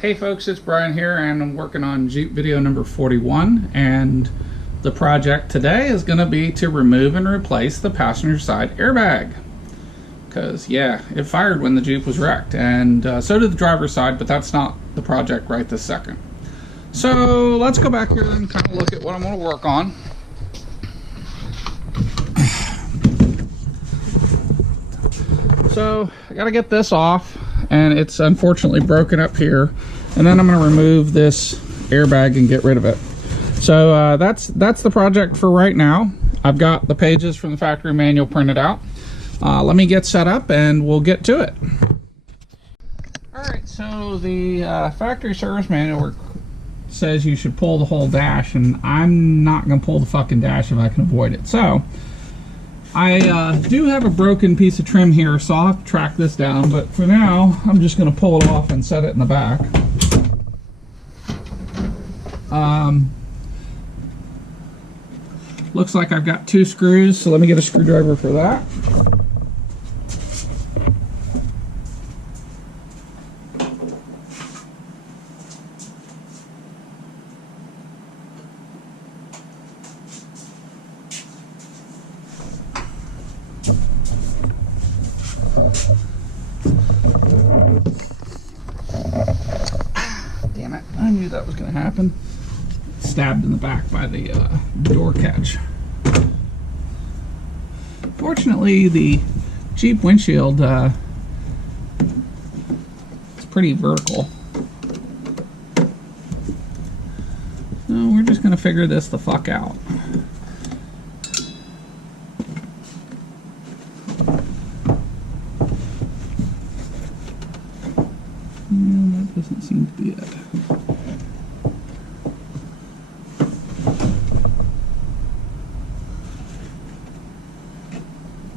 Hey folks, it's Brian here, and I'm working on Jeep video number 41, and the project today is going to be to remove and replace the passenger side airbag. Because, yeah, it fired when the Jeep was wrecked, and so did the driver's side, but that's not the project right this second. So let's go back here and kind of look at what I'm going to work on. So I got to get this off, and it's unfortunately broken up here, and then I'm going to remove this airbag and get rid of it. So that's the project for right now. I've got the pages from the factory manual printed out. Let me get set up and we'll get to it. Alright, so the factory service manual says you should pull the whole dash, and I'm not going to pull the fucking dash if I can avoid it. So I do have a broken piece of trim here, so I'll have to track this down, but for now I'm just going to pull it off and set it in the back. Looks like I've got 2 screws, so let me get a screwdriver for that. Damn it, I knew that was going to happen. Stabbed in the back by the door catch. Fortunately, the Jeep windshield is pretty vertical. So we're just going to figure this the fuck out. That doesn't seem to be it.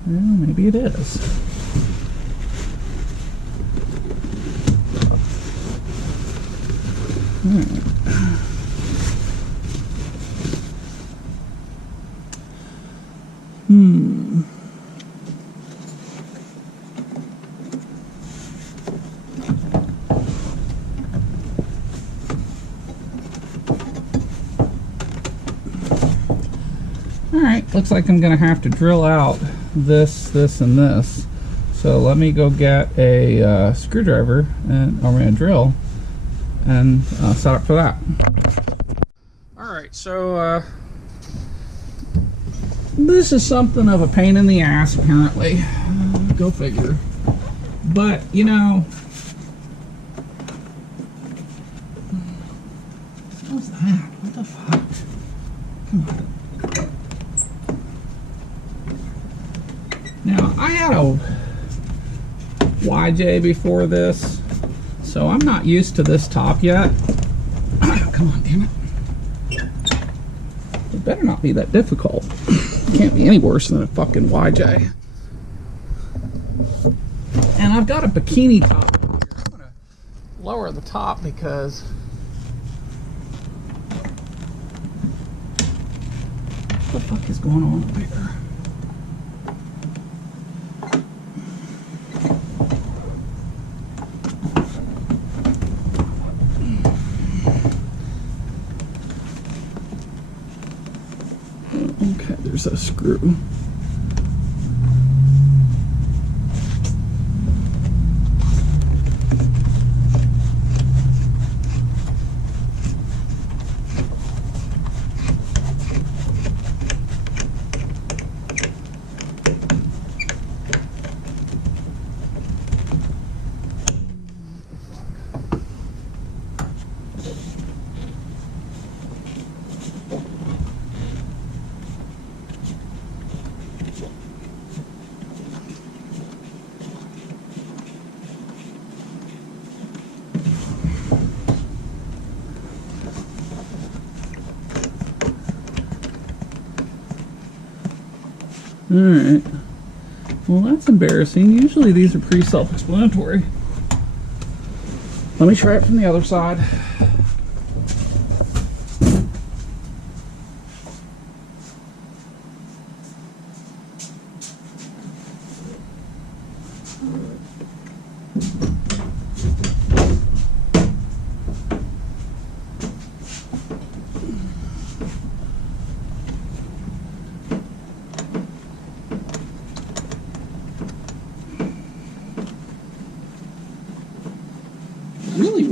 Well, maybe it is. All right. Alright, looks like I'm going to have to drill out this, and this. So let me go get a screwdriver, and I'm going to drill and set up for that. Alright, so this is something of a pain in the ass, apparently. Go figure. But, you know, what's that? What the fuck? Come on. Now, I had a YJ before this, so I'm not used to this top yet. Come on, damn it. It better not be that difficult. It can't be any worse than a fucking YJ. And I've got a bikini top here. I'm going to lower the top because what the fuck is going on up here? Okay, there's a screw. Alright. Well, that's embarrassing. Usually these are pretty self-explanatory. Let me try it from the other side.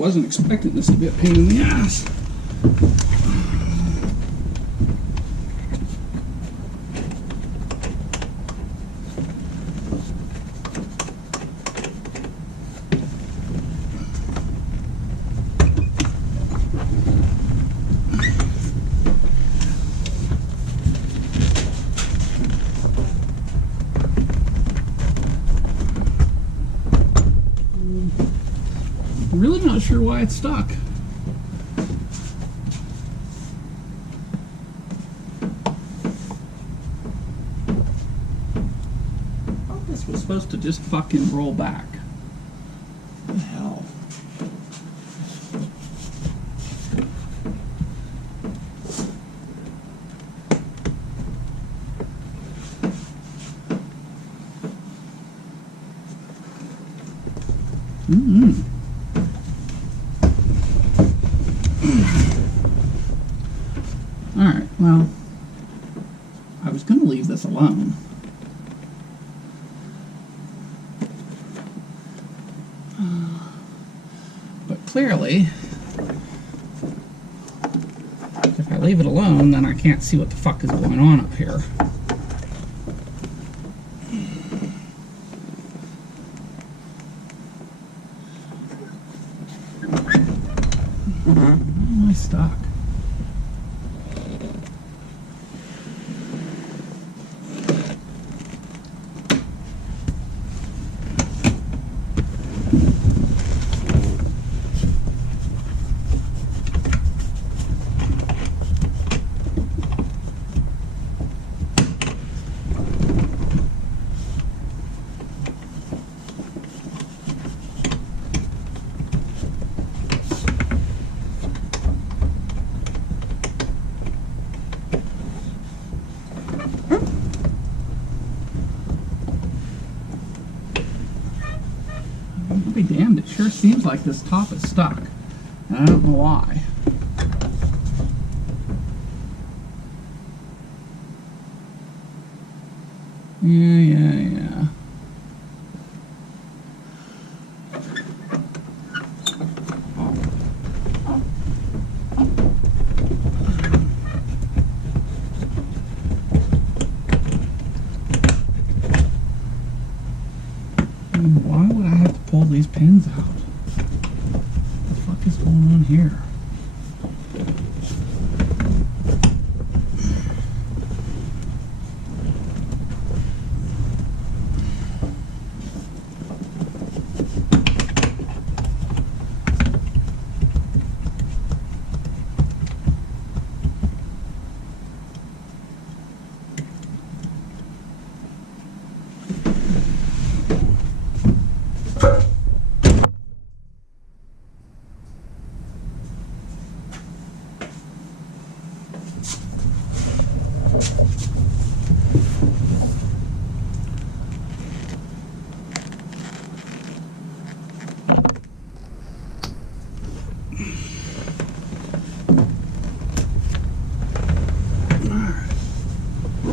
wasn't expecting this to be a pain in the ass. I'm really not sure why it's stuck. I thought this was supposed to just fucking roll back. What the hell? Alright, well, I was going to leave this alone. But clearly, if I leave it alone, then I can't see what the fuck is going on up here. Why am I stuck? I'll be damned, it sure seems like this top is stuck. And I don't know why. Yeah. Why would I have to pull these pins out? What the fuck is going on here?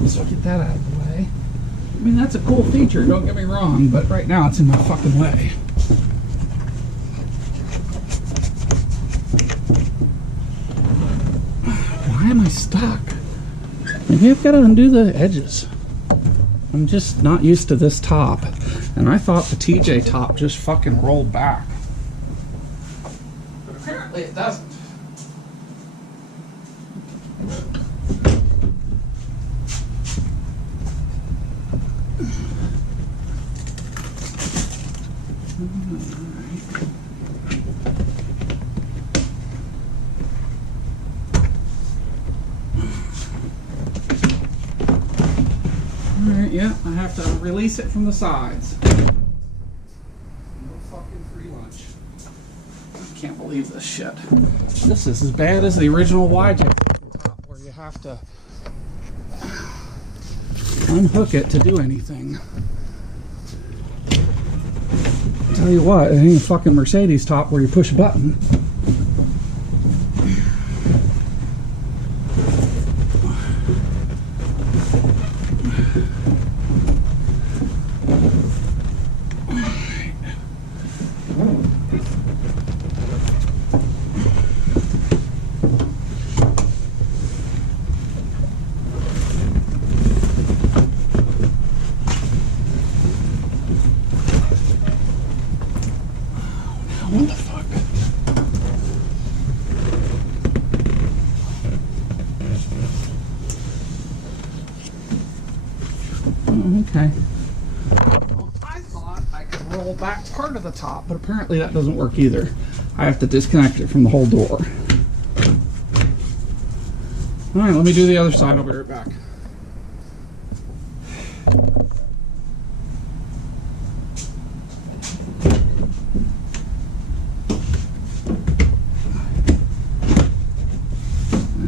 So get that out of the way. I mean, that's a cool feature, don't get me wrong, but right now it's in my fucking way. Why am I stuck? Maybe I've got to undo the edges. I'm just not used to this top. And I thought the TJ top just fucking rolled back. But apparently it doesn't. Alright, yeah, I have to release it from the sides. No fucking free lunch. I can't believe this shit. This is as bad as the original YJ top where you have to unhook it to do anything. Tell you what, it ain't a fucking Mercedes top where you push a button. Oh, okay. Well, I thought I could roll back part of the top, but apparently that doesn't work either. I have to disconnect it from the whole door. All right, let me do the other side. I'll be right back.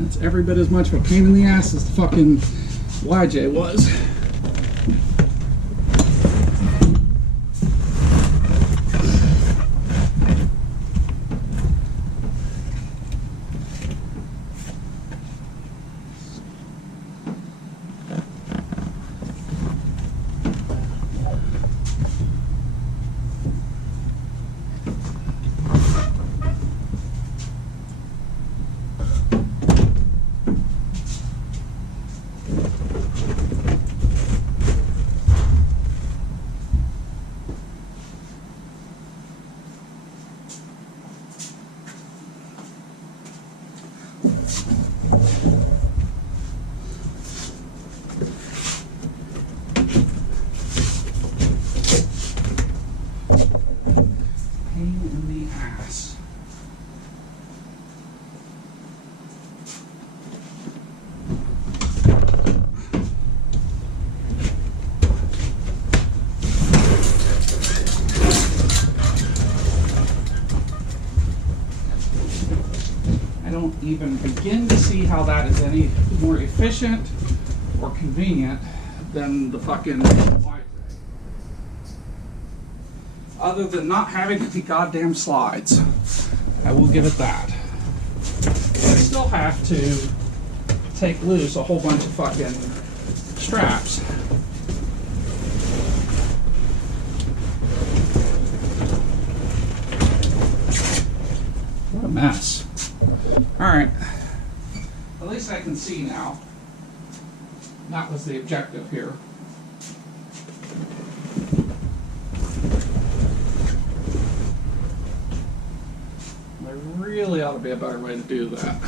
It's every bit as much of a pain in the ass as the fucking YJ was. Even begin to see how that is any more efficient or convenient than the fucking YJ. Other than not having any goddamn slides. I will give it that. But I still have to take loose a whole bunch of fucking straps. What a mess. Alright, at least I can see now. That was the objective here. There really ought to be a better way to do that.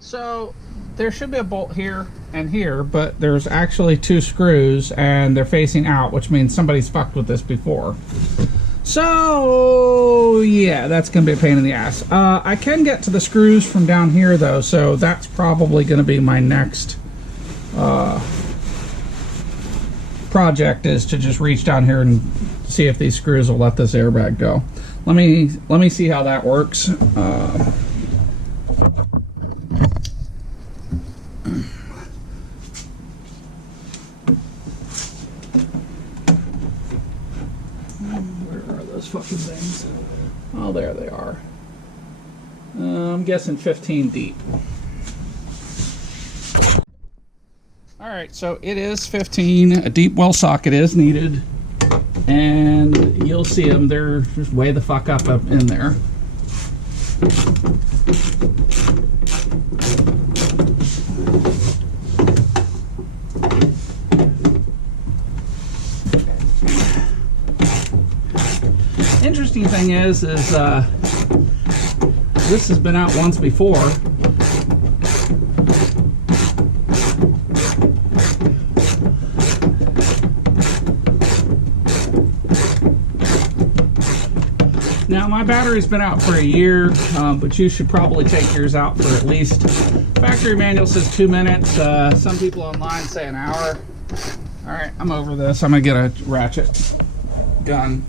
So, there should be a bolt here and here, but there's actually two screws and they're facing out, which means somebody's fucked with this before. So yeah, that's gonna be a pain in the ass. I can get to the screws from down here though, so that's probably gonna be my next project, is to just reach down here and see if these screws will let this airbag go. Let me see how that works. Fucking things. Oh, there they are. I'm guessing 15 deep. Alright, so it is 15. A deep well socket is needed. And you'll see them. They're just way the fuck up in there. Interesting thing is this has been out once before. Now my battery's been out for a year, but you should probably take yours out for at least, factory manual says 2 minutes. Some people online say an hour. All right, I'm over this. I'm gonna get a ratchet gun.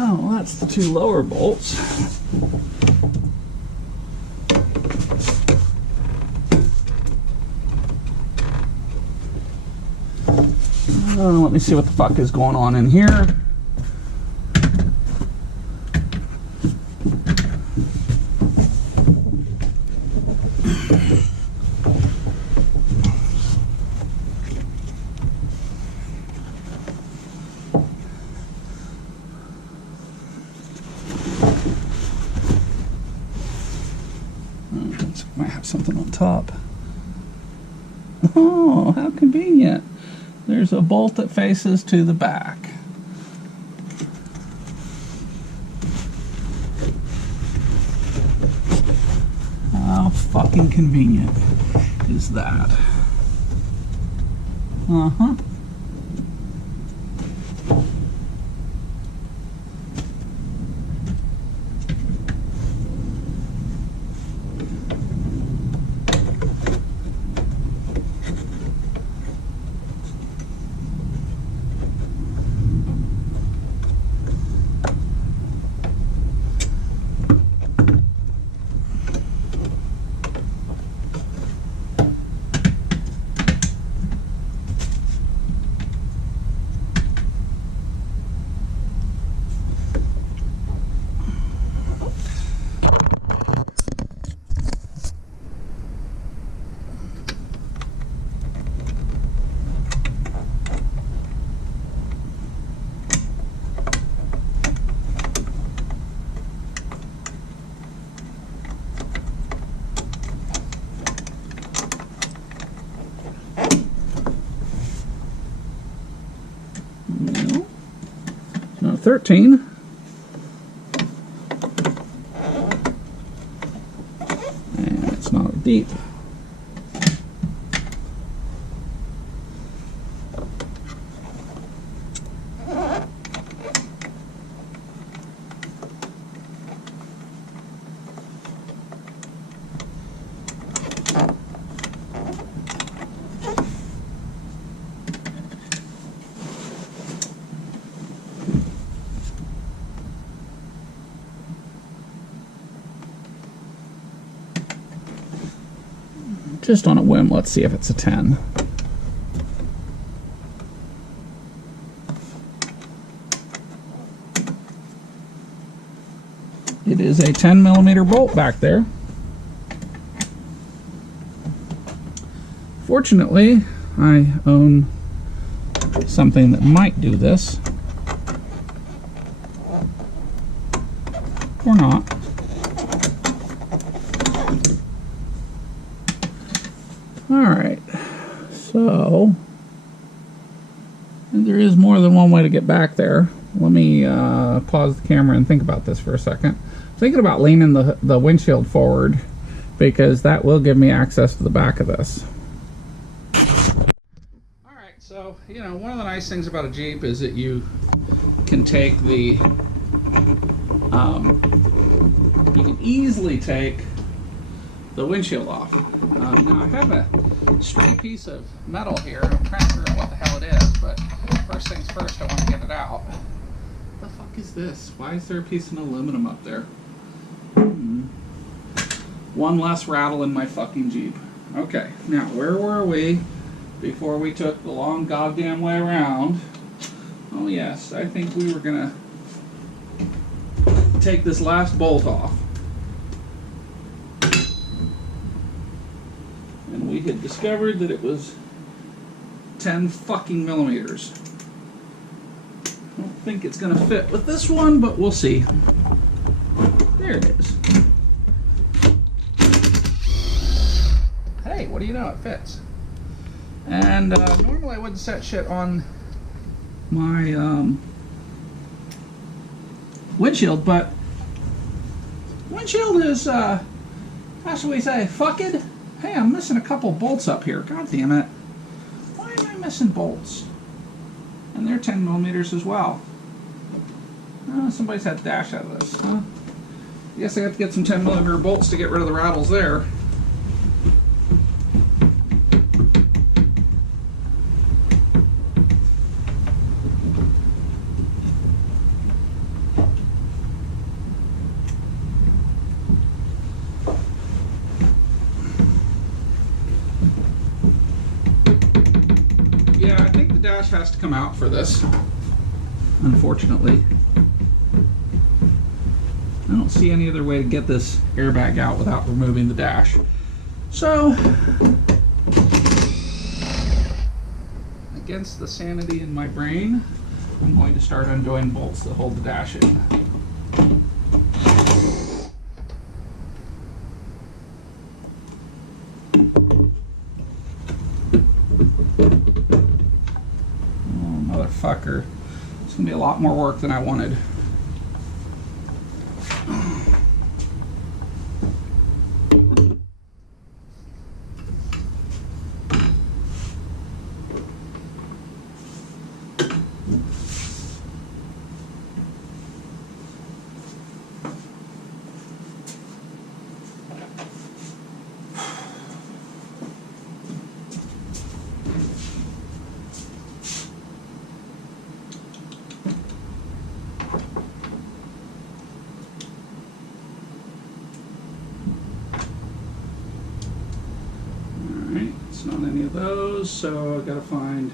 So that's the two lower bolts. Let me see what the fuck is going on in here. Might have something on top. Oh, how convenient. There's a bolt that faces to the back. How fucking convenient is that? Uh-huh. No, 13. And it's not deep. Just on a whim, let's see if it's a 10. It is a 10mm bolt back there. Fortunately, I own something that might do this. Or not. Alright, so there is more than one way to get back there. Let me pause the camera and think about this for a second. I'm thinking about leaning the windshield forward because that will give me access to the back of this. Alright, so, you know, one of the nice things about a Jeep is that you can take the, you can easily take the windshield off. Now I have a stray piece of metal here. I'm trying to figure out what the hell it is, but first things first, I want to get it out. What the fuck is this? Why is there a piece of aluminum up there? One less rattle in my fucking Jeep. Okay, now where were we before we took the long goddamn way around? Oh yes, I think we were gonna take this last bolt off. And we had discovered that it was 10 fucking millimeters. I don't think it's gonna fit with this one, but we'll see. There it is. Hey, what do you know? It fits. And normally I wouldn't set shit on my windshield, but windshield is, how should we say, fucked. Hey, I'm missing a couple bolts up here. God damn it. Why am I missing bolts? And they're 10 millimeters as well. Somebody's had dash out of this, huh? I guess I have to get some 10 millimeter bolts to get rid of the rattles there. dash has to come out for this, unfortunately. I don't see any other way to get this airbag out without removing the dash. So, against the sanity in my brain, I'm going to start undoing bolts that hold the dash in. Oh, motherfucker. It's going to be a lot more work than I wanted. It's not any of those, so I've got to find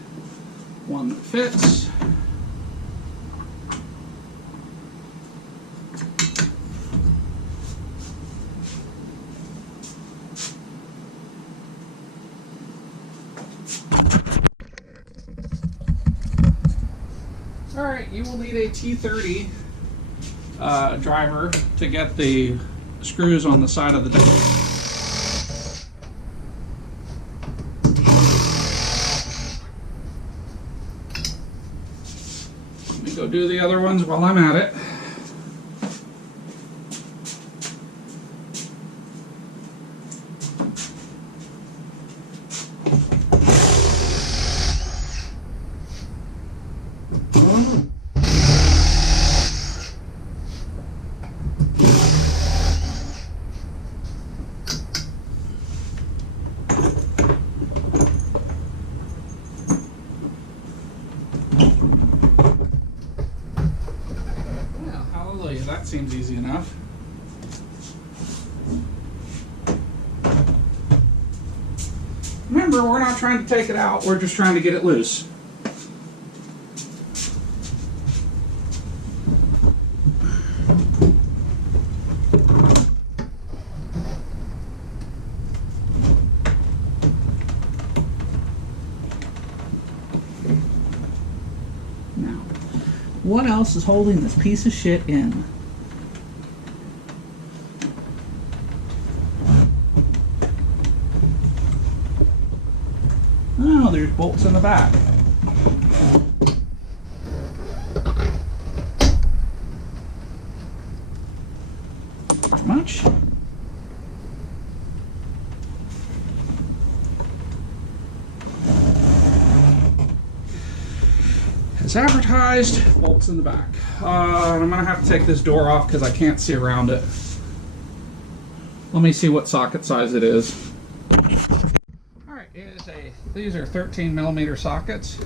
one that fits. Alright, you will need a T30 driver to get the screws on the side of the dash. Go do the other ones while I'm at it. That seems easy enough. Remember, we're not trying to take it out, we're just trying to get it loose. Now, what else is holding this piece of shit in? Oh, there's bolts in the back. Not much. As advertised, bolts in the back. I'm going to have to take this door off because I can't see around it. Let me see what socket size it is. These are 13mm sockets.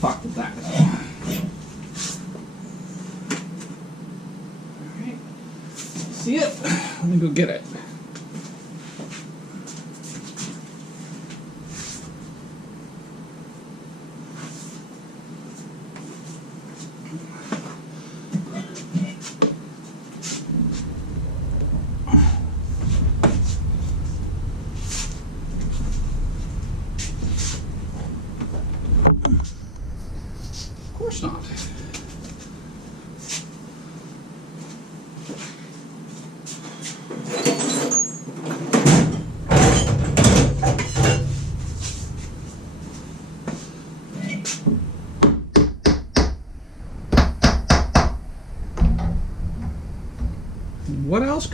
Fuck with that. Alright. See it? Let me go get it. Of course not.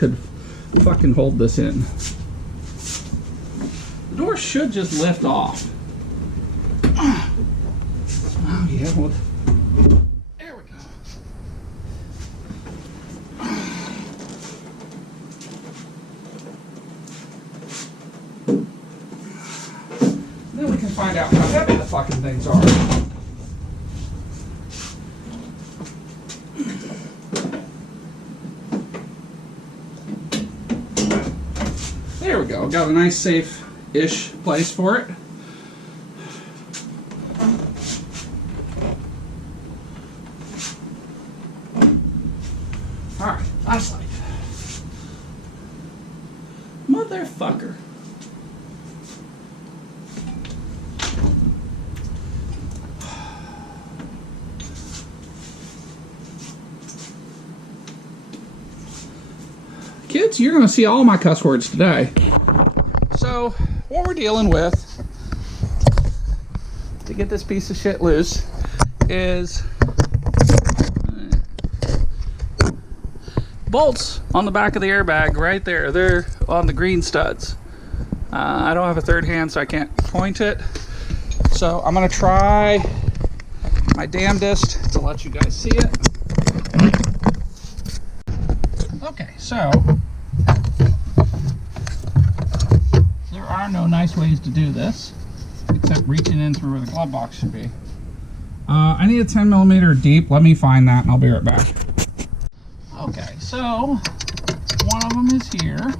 could fucking hold this in. The door should just lift off. Oh yeah, well, there we go. Then we can find out how heavy the fucking things are. There we go. Got a nice safe-ish place for it. Alright, last light. Motherfucker. Kids, you're going to see all my cuss words today. So, what we're dealing with to get this piece of shit loose is bolts on the back of the airbag right there. They're on the green studs. I don't have a third hand, so I can't point it. So, I'm going to try my damnedest to let you guys see it. Okay, so there are no nice ways to do this except reaching in through where the glove box should be. I need a 10mm deep. Let me find that and I'll be right back. Okay, so one of them is here.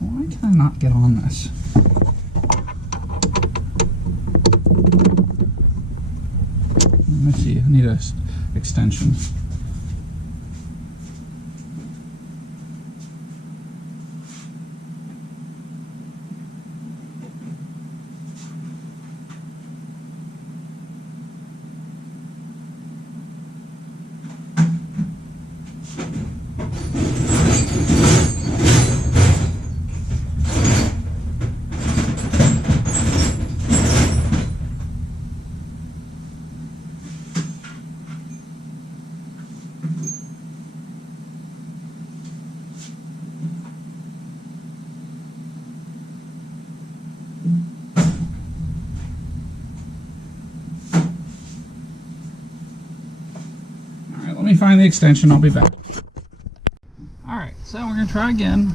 Why can I not get on this? Let me see, I need an extension. Let me find the extension, I'll be back. Alright, so we're going to try again.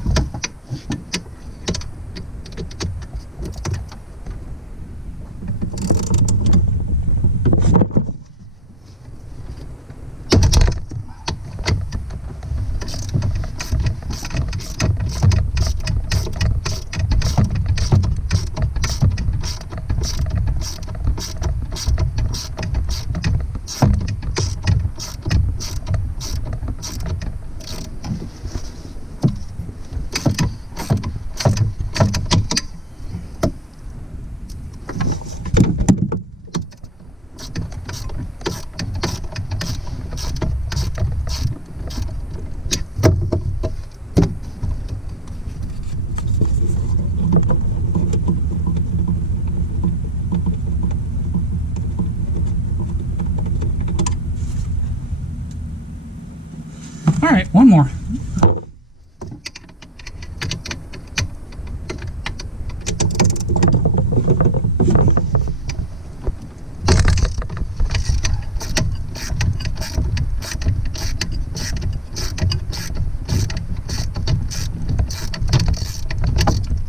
All right, one more.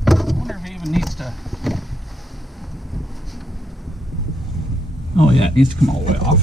I wonder if it even needs to... Oh yeah, it needs to come all the way off.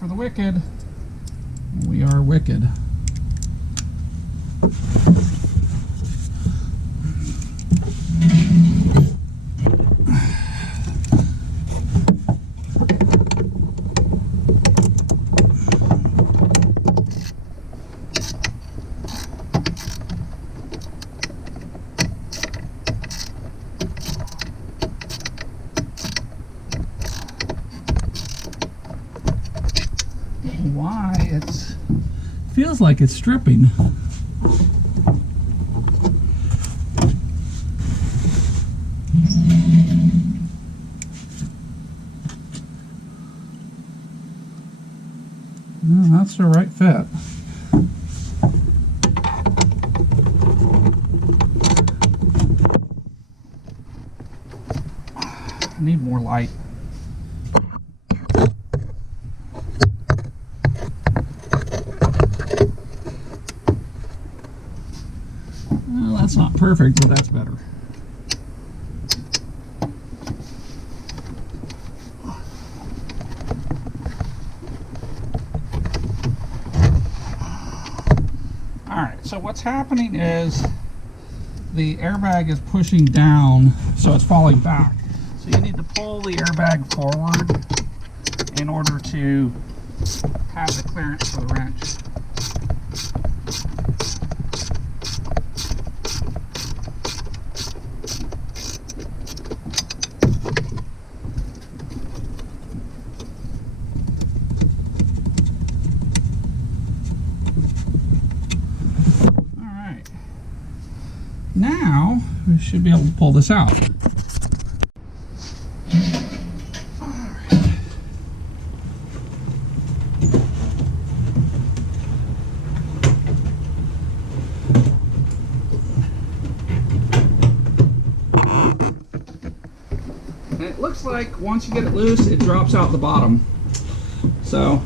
for the wicked. We are wicked. Why it feels like it's stripping. No, that's the right fit. I need more light. Well, that's not perfect, but that's better. Alright, so what's happening is the airbag is pushing down, so it's falling back. So you need to pull the airbag forward in order to have the clearance for the wrench. Now we should be able to pull this out. And it looks like once you get it loose, it drops out the bottom. So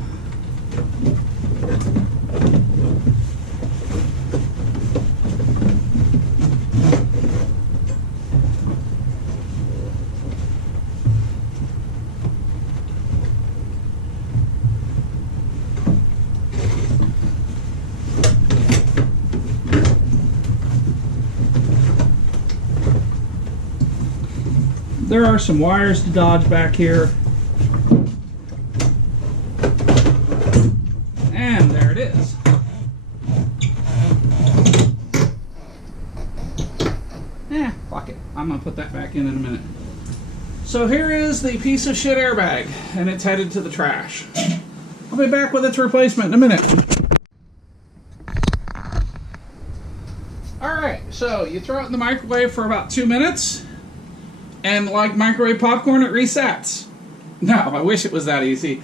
there are some wires to dodge back here. And there it is. Fuck it. I'm gonna put that back in a minute. So here is the piece of shit airbag, and it's headed to the trash. I'll be back with its replacement in a minute. Alright, so you throw it in the microwave for about 2 minutes. And like microwave popcorn, it resets. No, I wish it was that easy.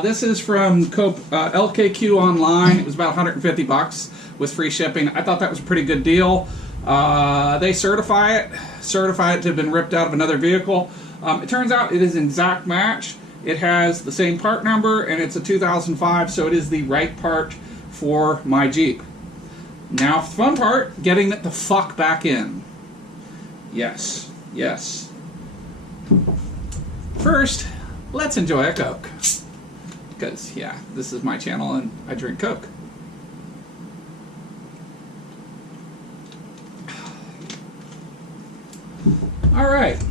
This is from LKQ online. It was about 150 bucks with free shipping. I thought that was a pretty good deal. They certify it to have been ripped out of another vehicle. It turns out it is an exact match. It has the same part number, and it's a 2005, so it is the right part for my Jeep. Now, the fun part, getting it the fuck back in. Yes, yes. First, let's enjoy a Coke. Because, yeah, this is my channel and I drink Coke. Alright.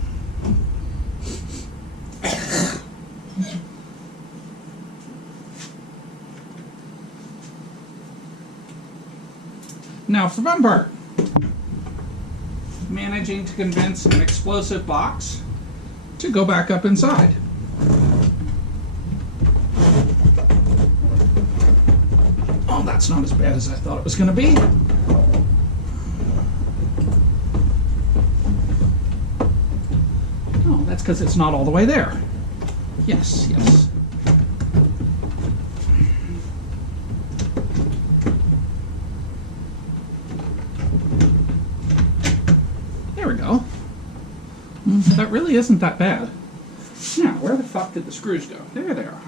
Now for the fun part. Managing to convince an explosive box to go back up inside. Oh, that's not as bad as I thought it was going to be. Oh, that's because it's not all the way there. Yes, yes. There we go. That really isn't that bad. Now, where the fuck did the screws go? There they are.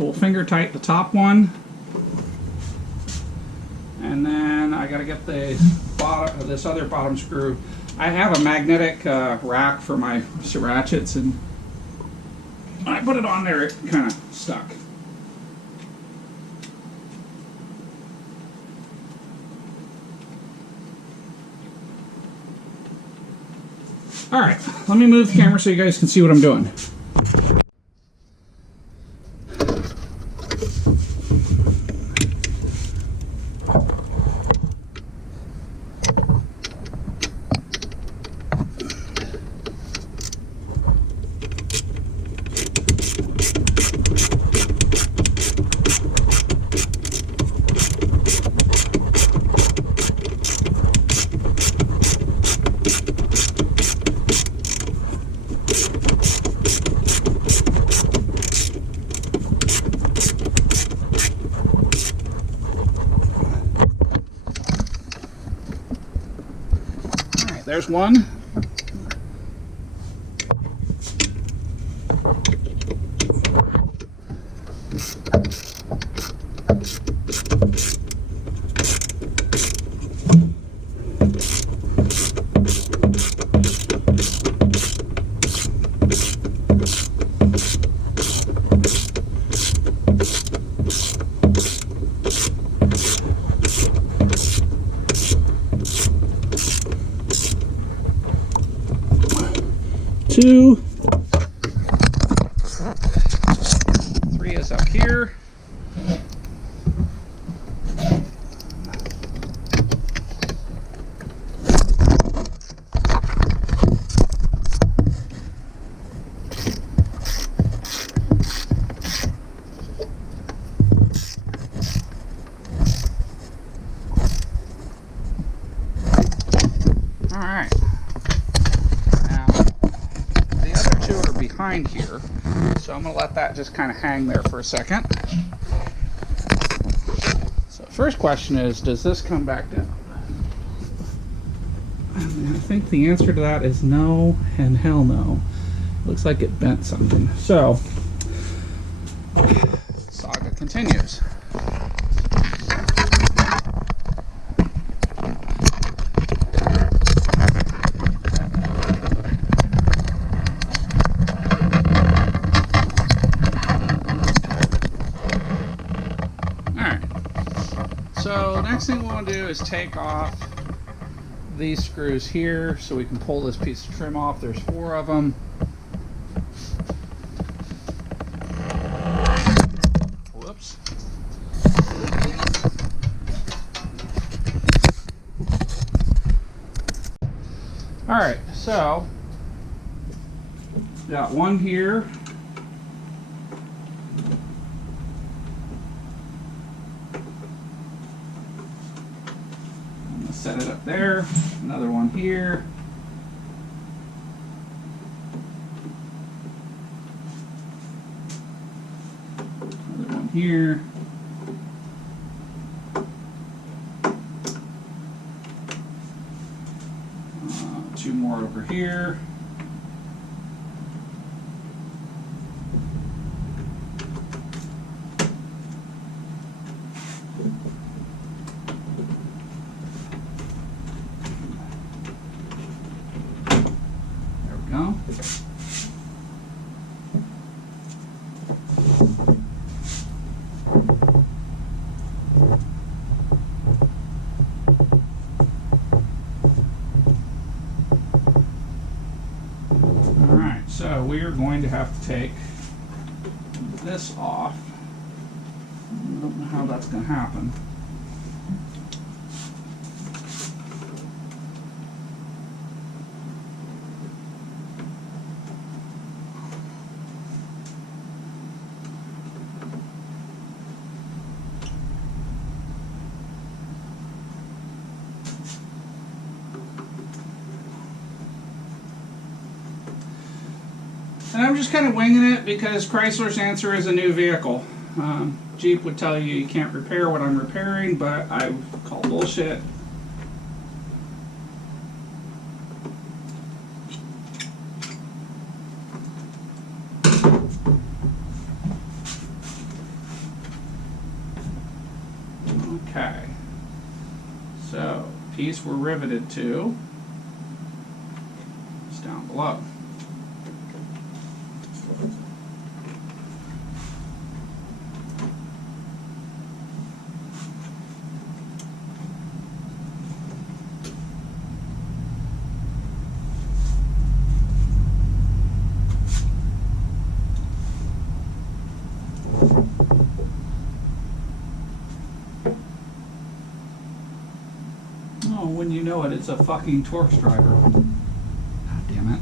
So we'll finger tight the top one, and then I got to get the bottom, this other bottom screw. I have a magnetic rack for my ratchets, and when I put it on there, it kind of stuck. All right, let me move the camera so you guys can see what I'm doing. There's one. Two. Three is up here. All right. Behind here, so I'm going to let that just kind of hang there for a second. So first question is, does this come back down? And I think the answer to that is no and hell no. Looks like it bent something. So saga continues. So next thing we want to do is take off these screws here so we can pull this piece of trim off. There's 4 of them. Whoops. Alright, so got one here. Set it up there. Another one here. Another one here. Two more over here. Go. Alright, so we are going to have to take this off. I don't know how that's going to happen. And I'm just kind of winging it because Chrysler's answer is a new vehicle. Jeep would tell you you can't repair what I'm repairing, but I call bullshit. piece we're riveted to is down below. Oh, when you know it, it's a fucking Torx driver. God damn it.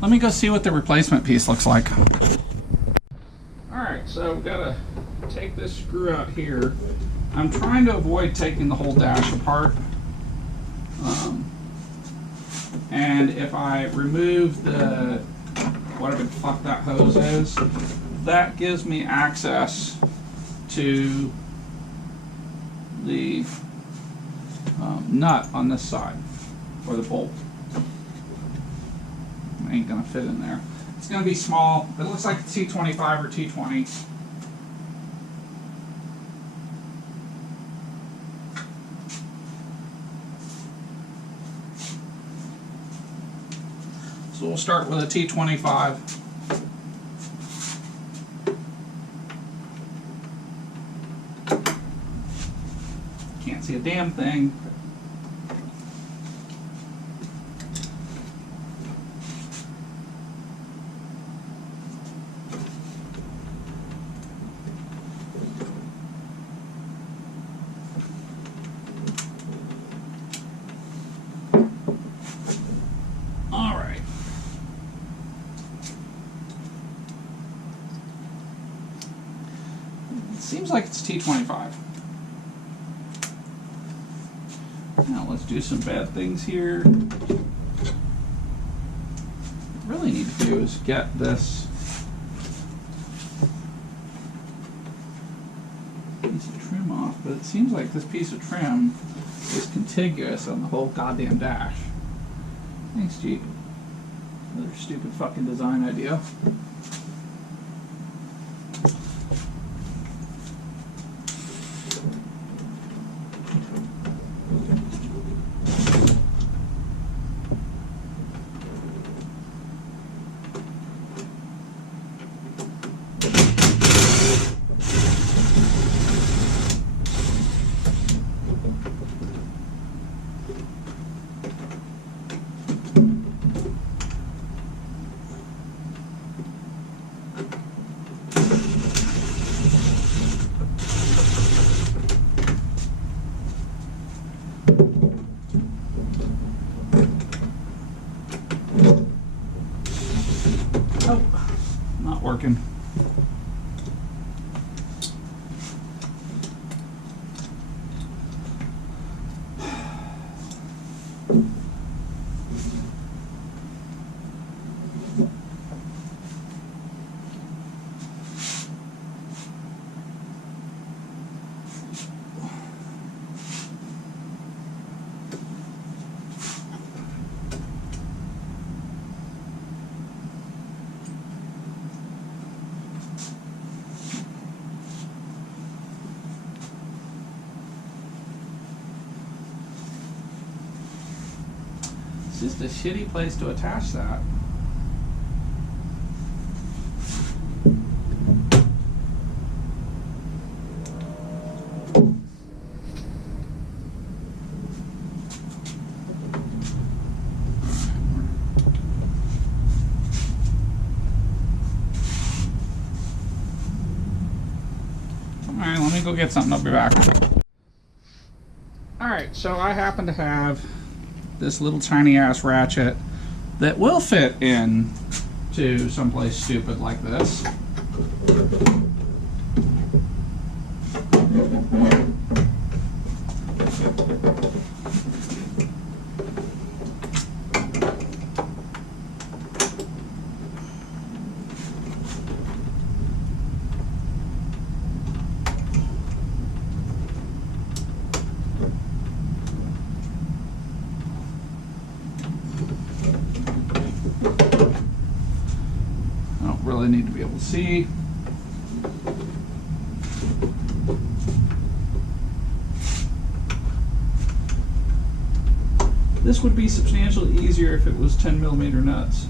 Let me go see what the replacement piece looks like. Alright, so we've got to take this screw out here. I'm trying to avoid taking the whole dash apart. And if I remove the, whatever the fuck that hose is, that gives me access to the nut on this side, or the bolt. It ain't gonna fit in there. It's gonna be small. It looks like a T25 or T20. So we'll start with a T25. Can't see a damn thing. Seems like it's T25. Now let's do some bad things here. What we really need to do is get this piece of trim off, but it seems like this piece of trim is contiguous on the whole goddamn dash. Thanks, Jeep. Another stupid fucking design idea. Oh, not working. It's just a shitty place to attach that. Alright, let me go get something. I'll be back. Alright, so I happen to have this little tiny ass ratchet that will fit in to someplace stupid like this. really need to be able to see. This would be substantially easier if it was 10mm nuts.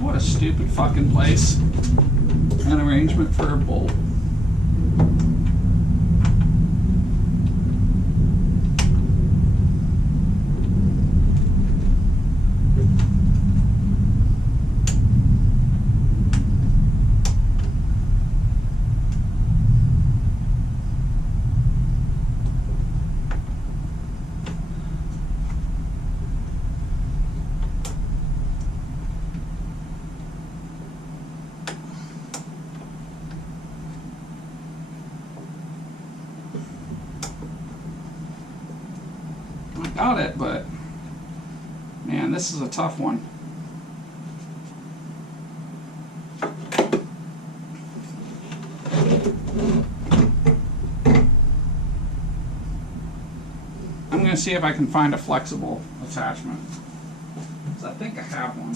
What a stupid fucking place. An arrangement for a bolt. Got it, but man, this is a tough one. I'm going to see if I can find a flexible attachment, because I think I have one.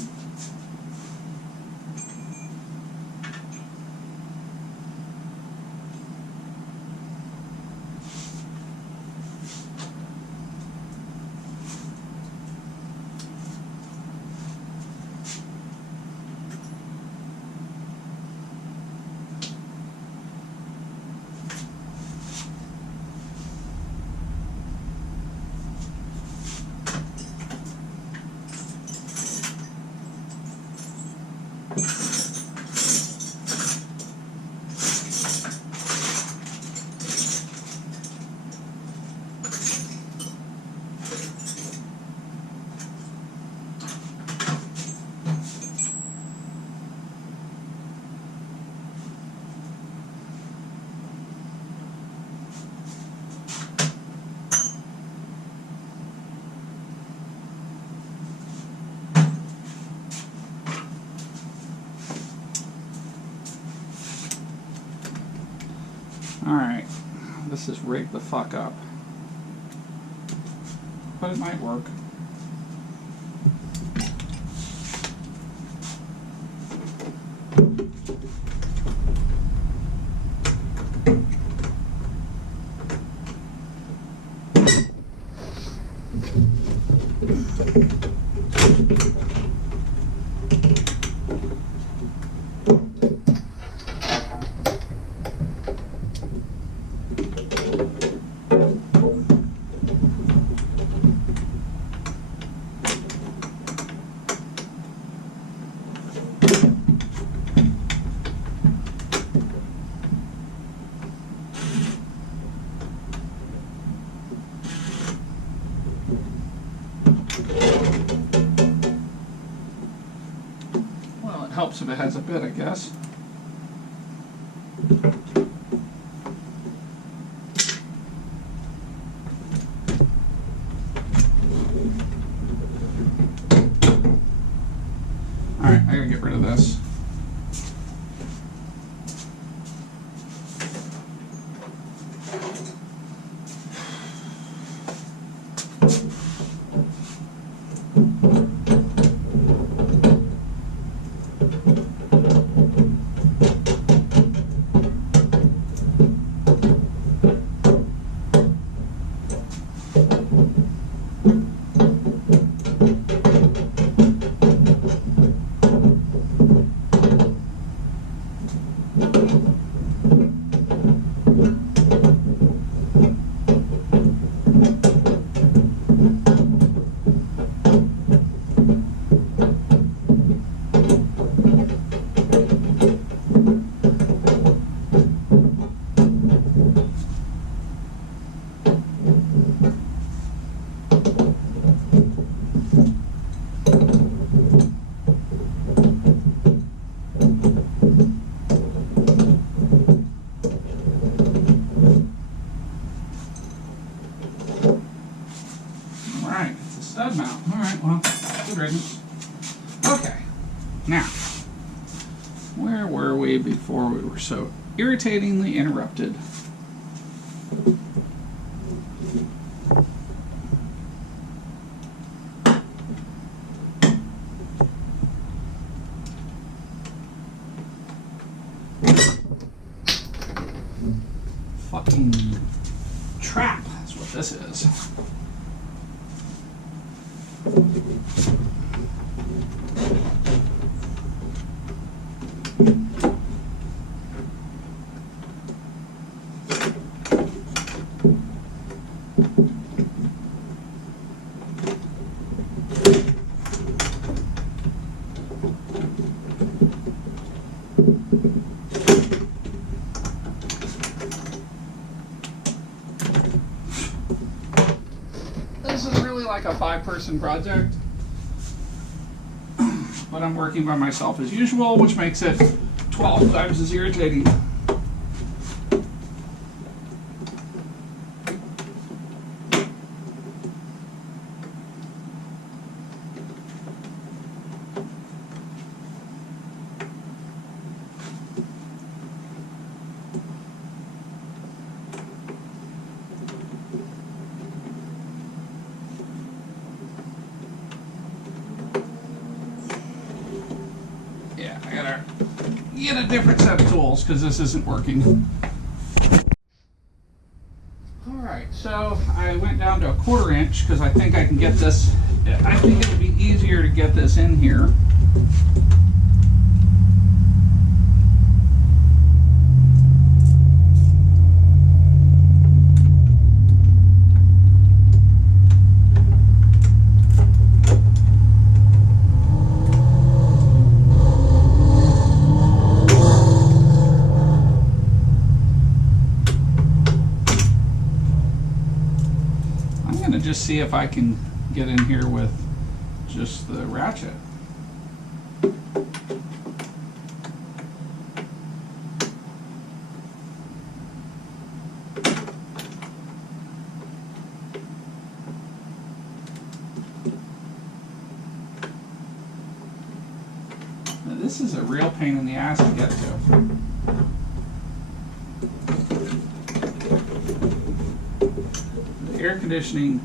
Alright, this is rigged the fuck up. But it might work. Helps if it has a bit, I guess. stud mount. All right, well, good riddance. Okay, now, where were we before we were so irritatingly interrupted? Fucking trap, that's what this is. This is really like a 5-person project, but I'm working by myself as usual, which makes it 12 times as irritating. I gotta get a different set of tools because this isn't working. Alright, so I went down to a 1/4 inch because I think I can get this, I think it'll be easier to get this in here. Just see if I can get in here with just the ratchet. Now, this is a real pain in the ass to get to. The air conditioning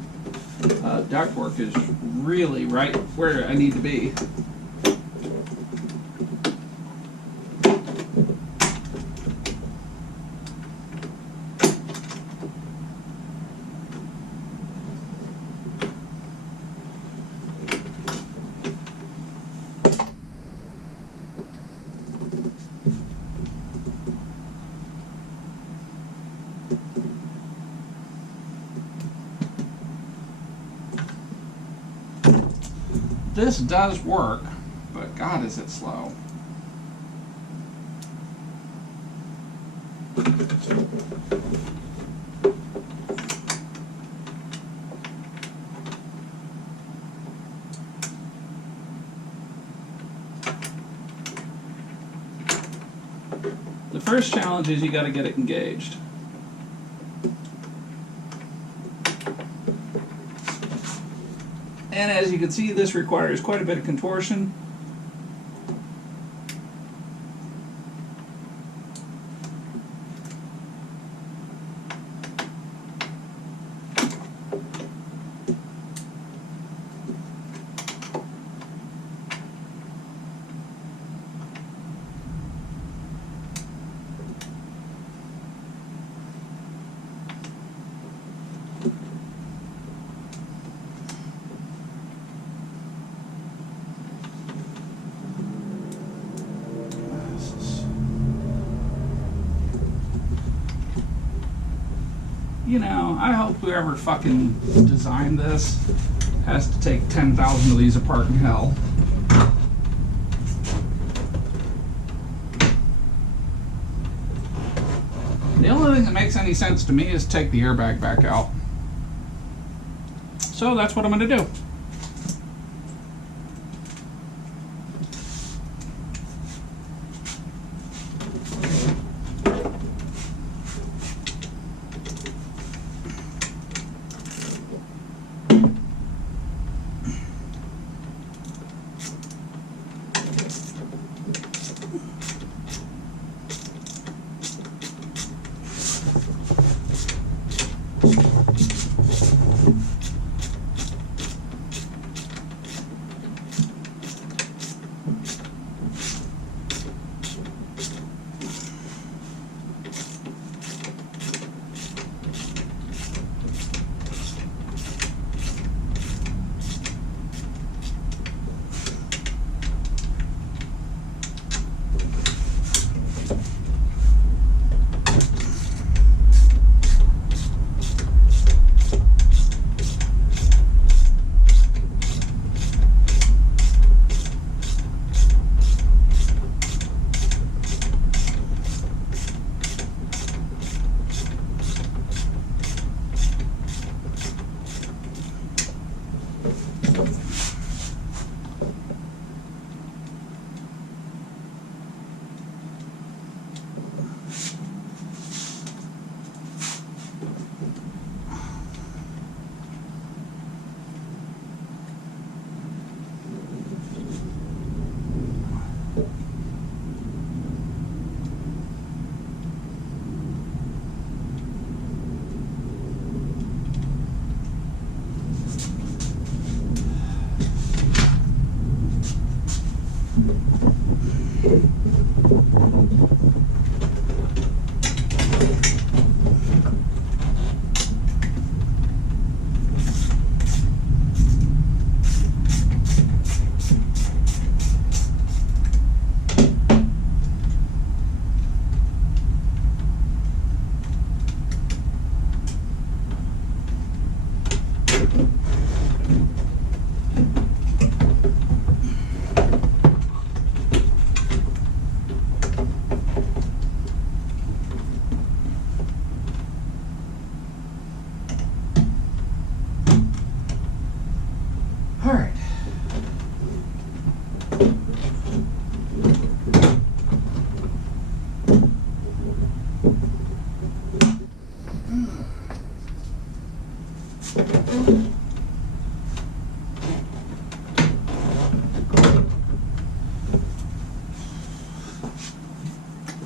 ductwork is really right where I need to be. This does work, but God, is it slow. The first challenge is you got to get it engaged. And as you can see, this requires quite a bit of contortion. You know, I hope whoever fucking designed this has to take 10,000 of these apart in hell. The only thing that makes any sense to me is take the airbag back out. So that's what I'm going to do.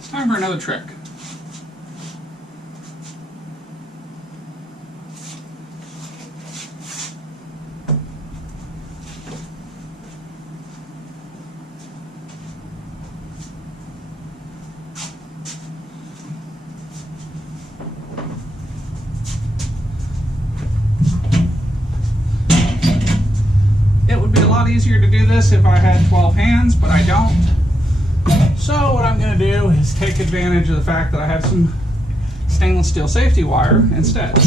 It's time for another trick. It would be a lot easier to do this if I had 12 hands, but I don't. So what I'm going to do is take advantage of the fact that I have some stainless steel safety wire instead.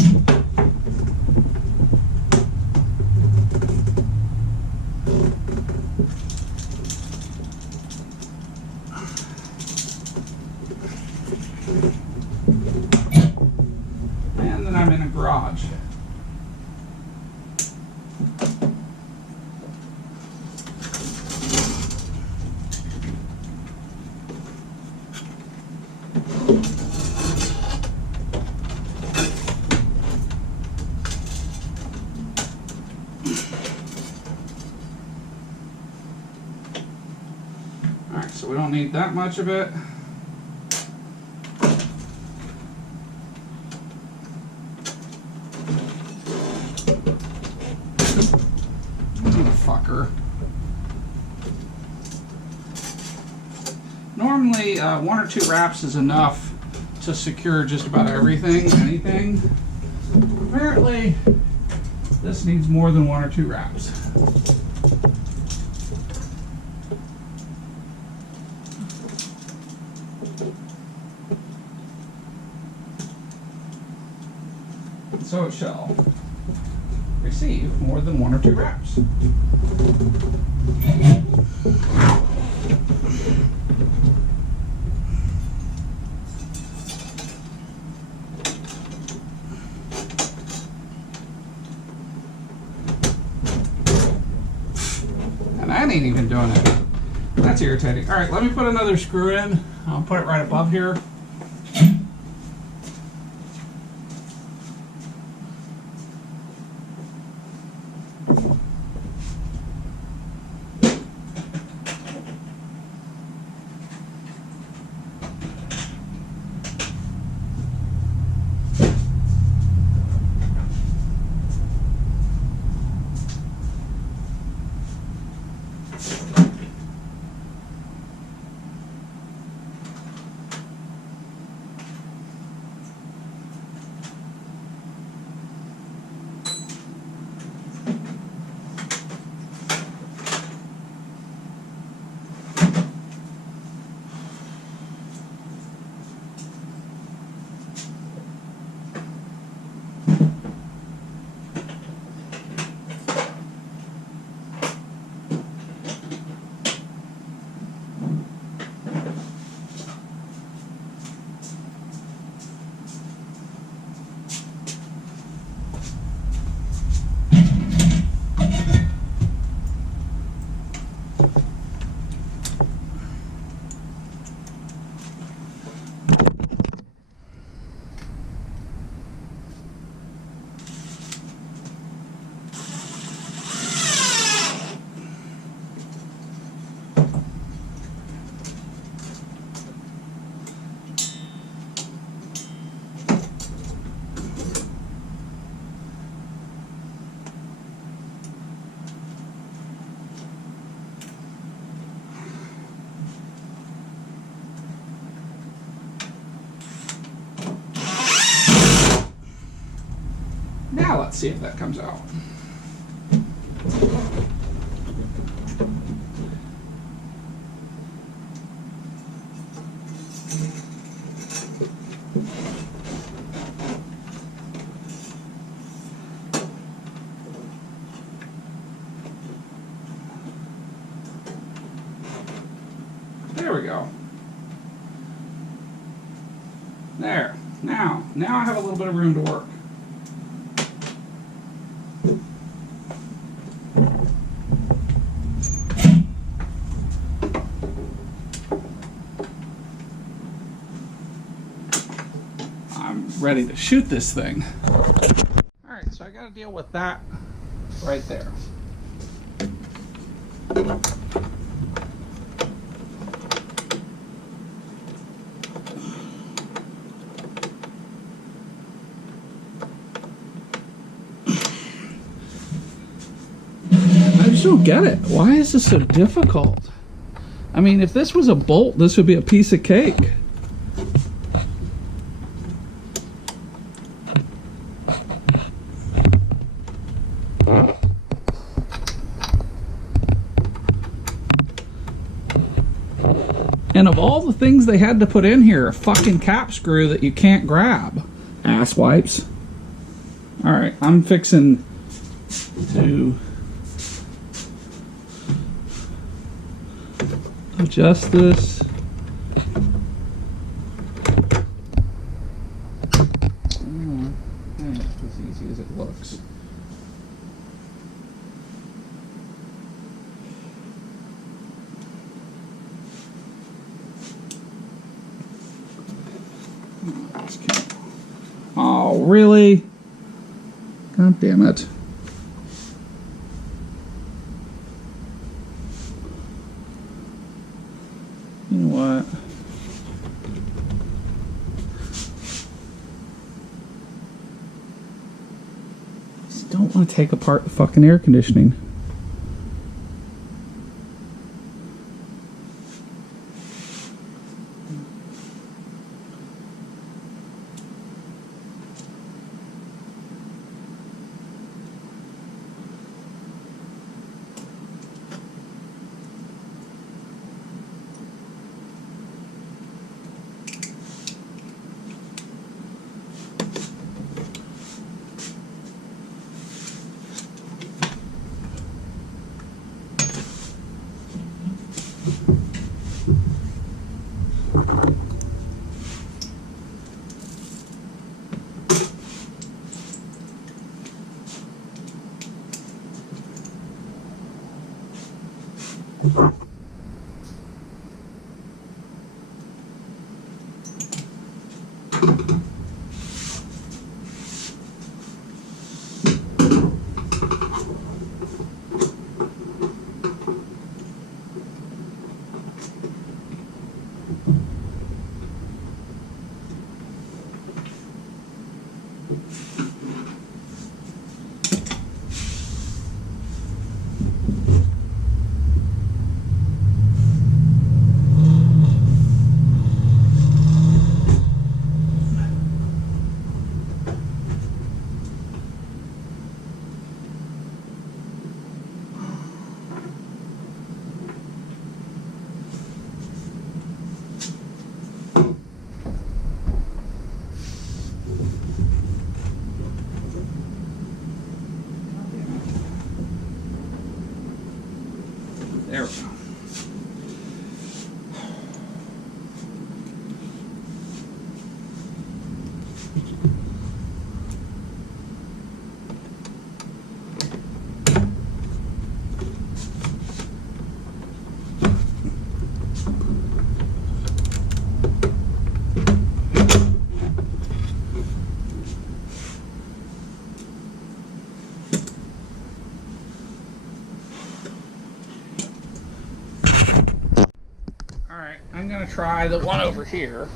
And then I'm in a garage. Alright, so we don't need that much of it. Fucker. Normally, 1 or 2 wraps is enough to secure just about anything. Apparently, this needs more than 1 or 2 wraps. So it shall receive more than 1 or 2 wraps. And that ain't even doing it. That's irritating. All right, let me put another screw in. I'll put it right above here. Now let's see if that comes out. There we go. There. Now I have a little bit of room to work. I'm ready to shoot this thing. Alright, so I gotta deal with that right there. I just don't get it. Why is this so difficult? I mean, if this was a bolt, this would be a piece of cake. And of all the things they had to put in here, a fucking cap screw that you can't grab. Ass wipes. Alright, I'm fixing to adjust this. It's as easy as it looks. Oh, really? God damn it. You know what? Just don't want to take apart the fucking air conditioning. There we go. I'm going to try the one over here.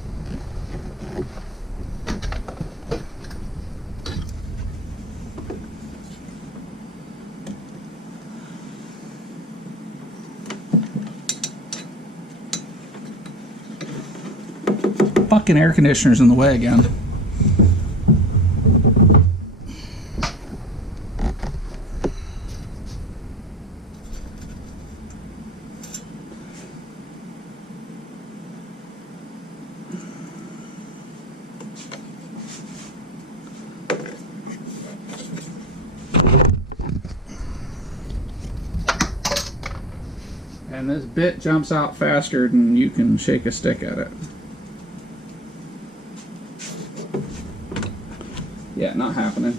Fucking air conditioner's in the way again. Man, this bit jumps out faster than you can shake a stick at it. Yeah, not happening.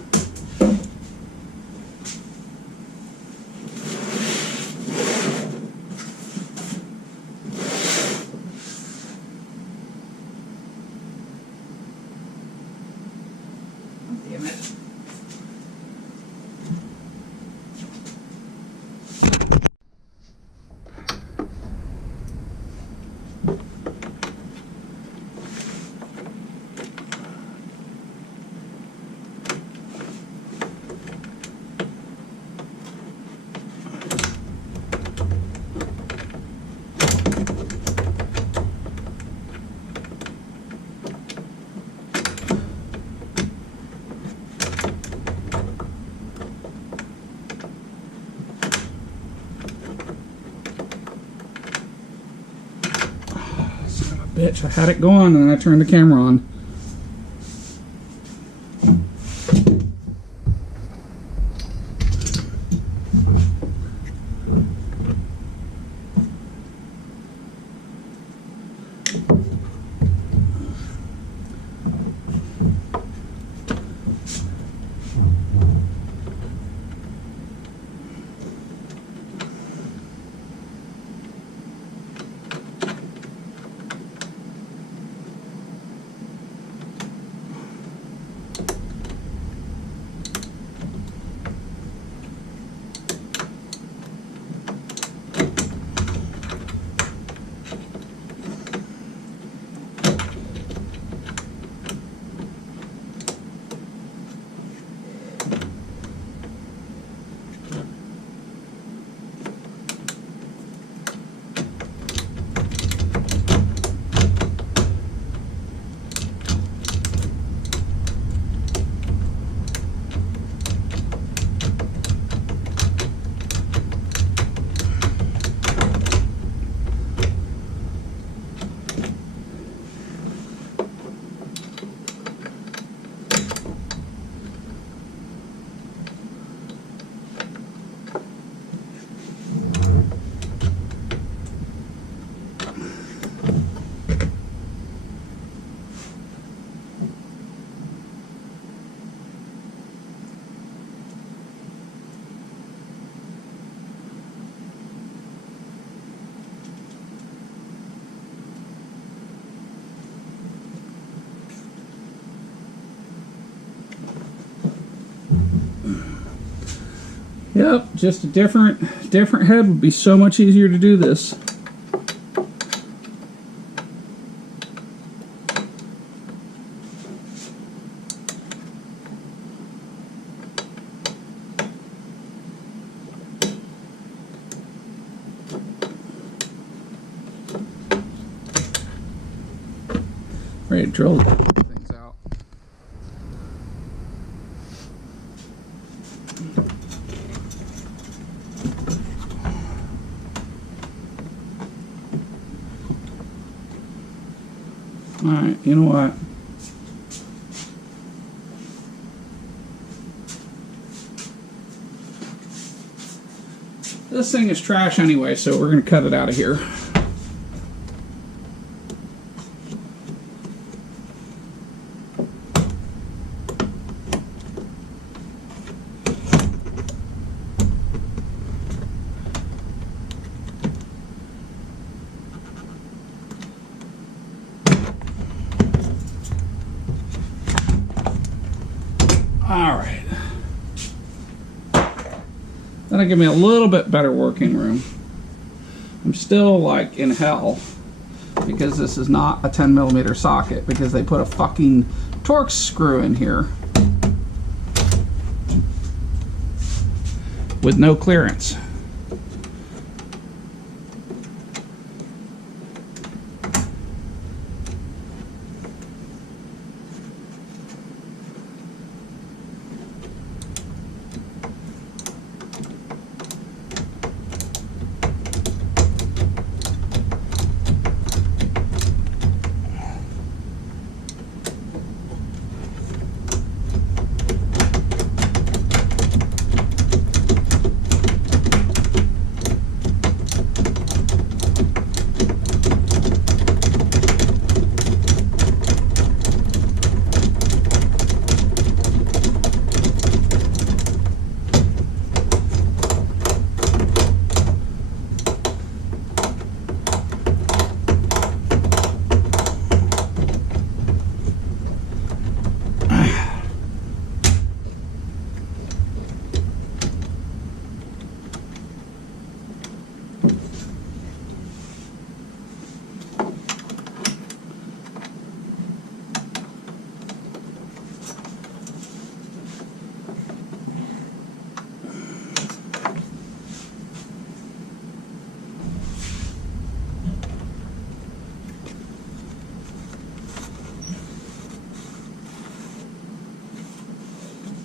Damn it. Bitch, I had it going and then I turned the camera on. Yep, just a different head would be so much easier to do this. Ready to drill things out. Alright, you know what? This thing is trash anyway, so we're going to cut it out of here. Alright. That'll give me a little bit better working room. I'm still like in hell because this is not a 10mm socket because they put a fucking Torx screw in here with no clearance.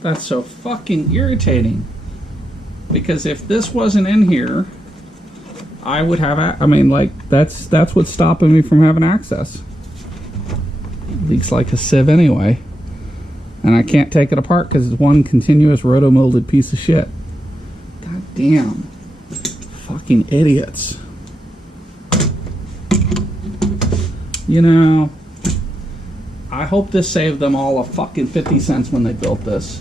That's so fucking irritating. Because if this wasn't in here, I would have, I mean, like, that's what's stopping me from having access. It leaks like a sieve anyway. And I can't take it apart because it's one continuous roto-molded piece of shit. God damn. Fucking idiots. You know, I hope this saved them all a fucking 50 cents when they built this.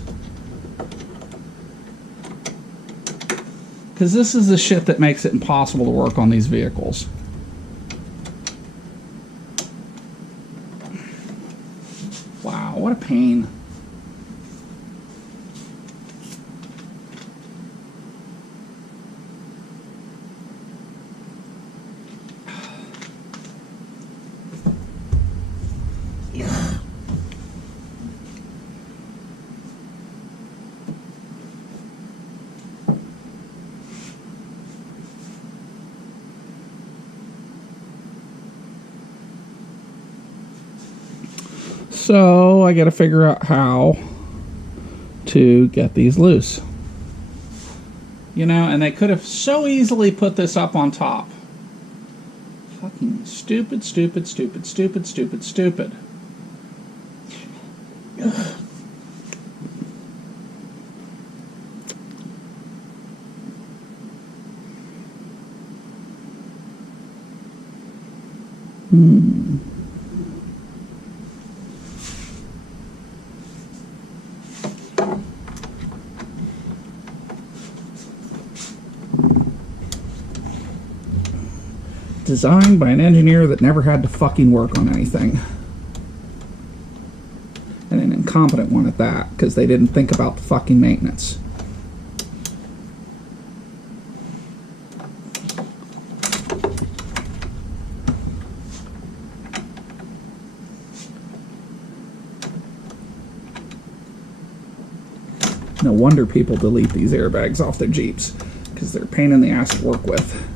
Because this is the shit that makes it impossible to work on these vehicles. Wow, what a pain. So I got to figure out how to get these loose. You know, and they could have so easily put this up on top. Fucking stupid, stupid, stupid, stupid, stupid, stupid. Designed by an engineer that never had to fucking work on anything. And an incompetent one at that, because they didn't think about the fucking maintenance. No wonder people delete these airbags off their Jeeps, because they're a pain in the ass to work with.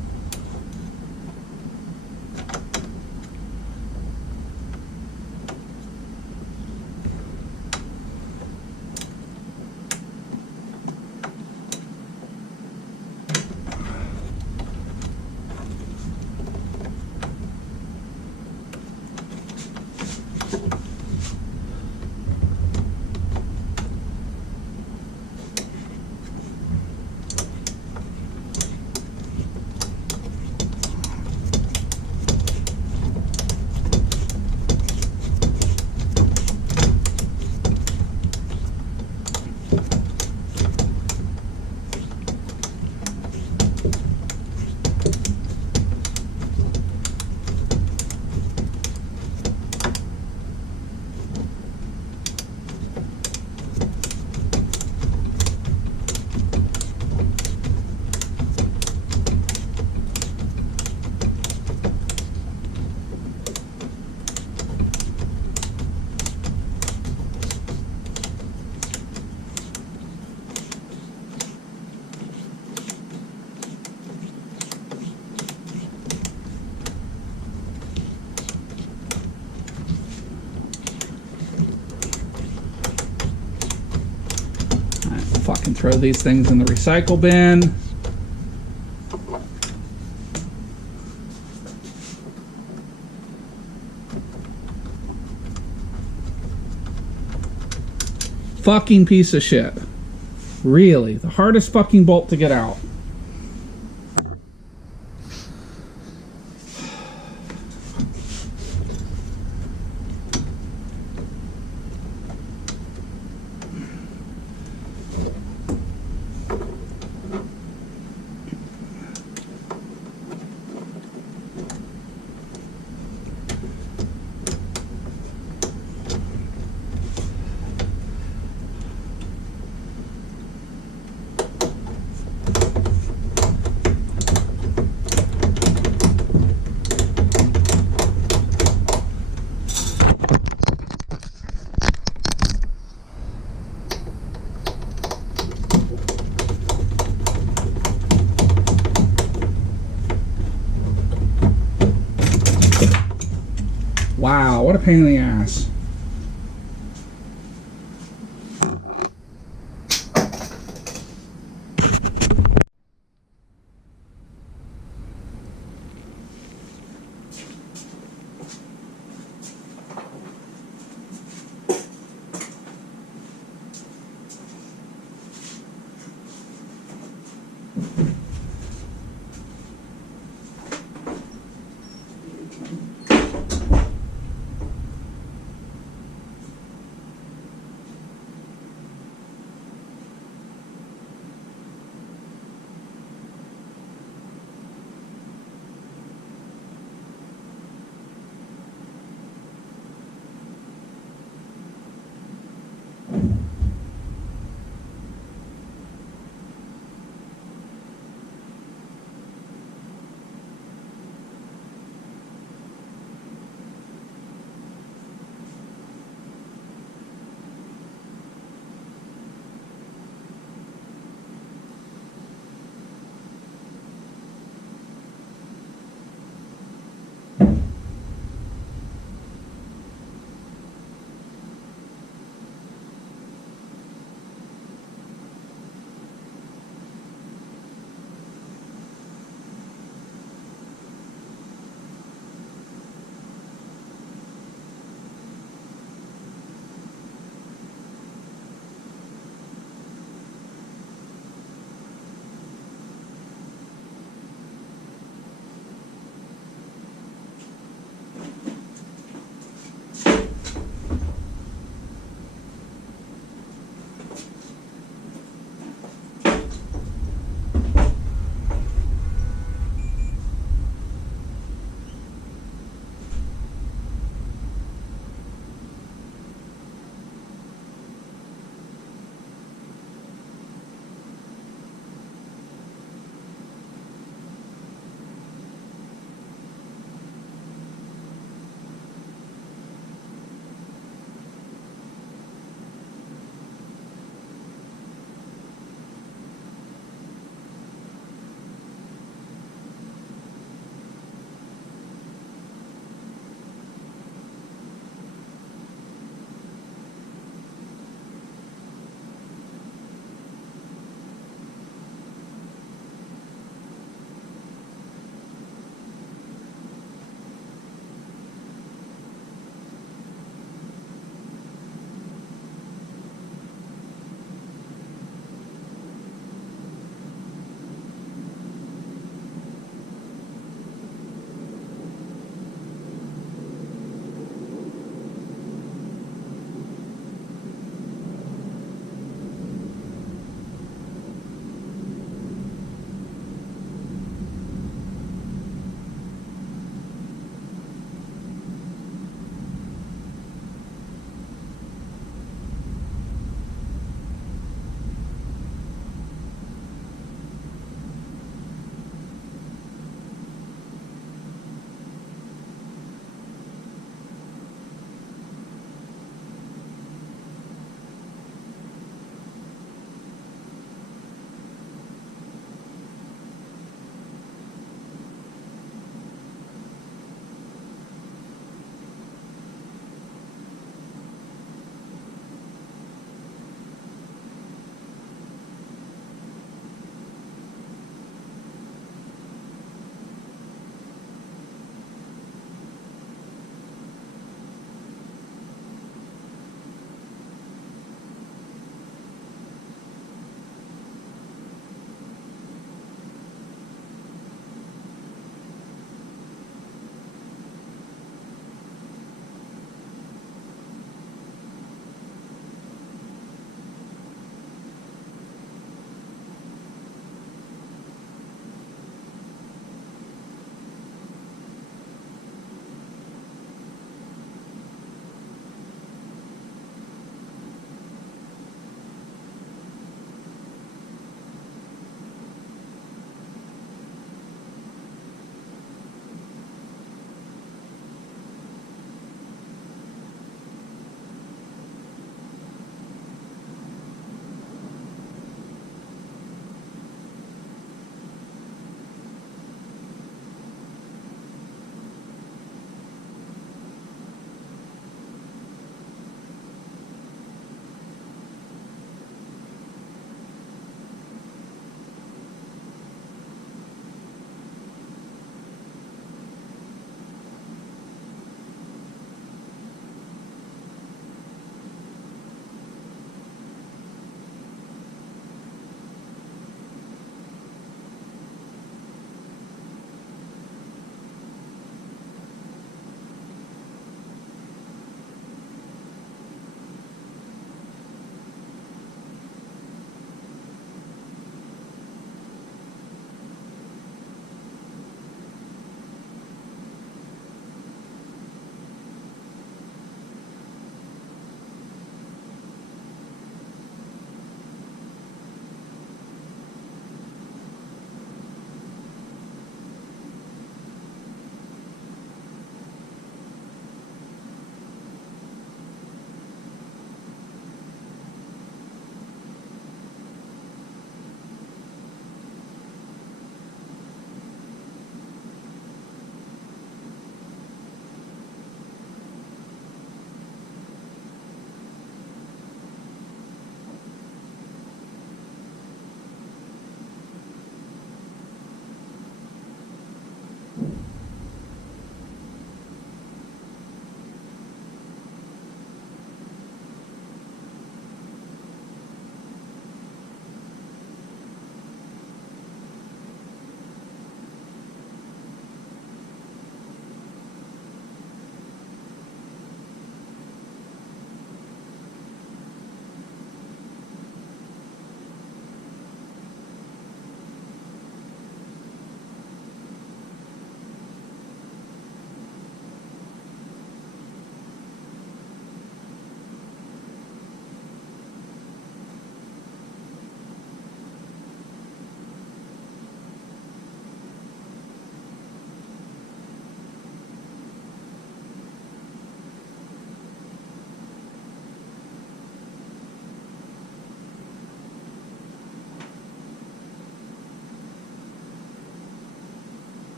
Fucking throw these things in the recycle bin. Fucking piece of shit. Really, the hardest fucking bolt to get out. Wow, what a pain in the ass.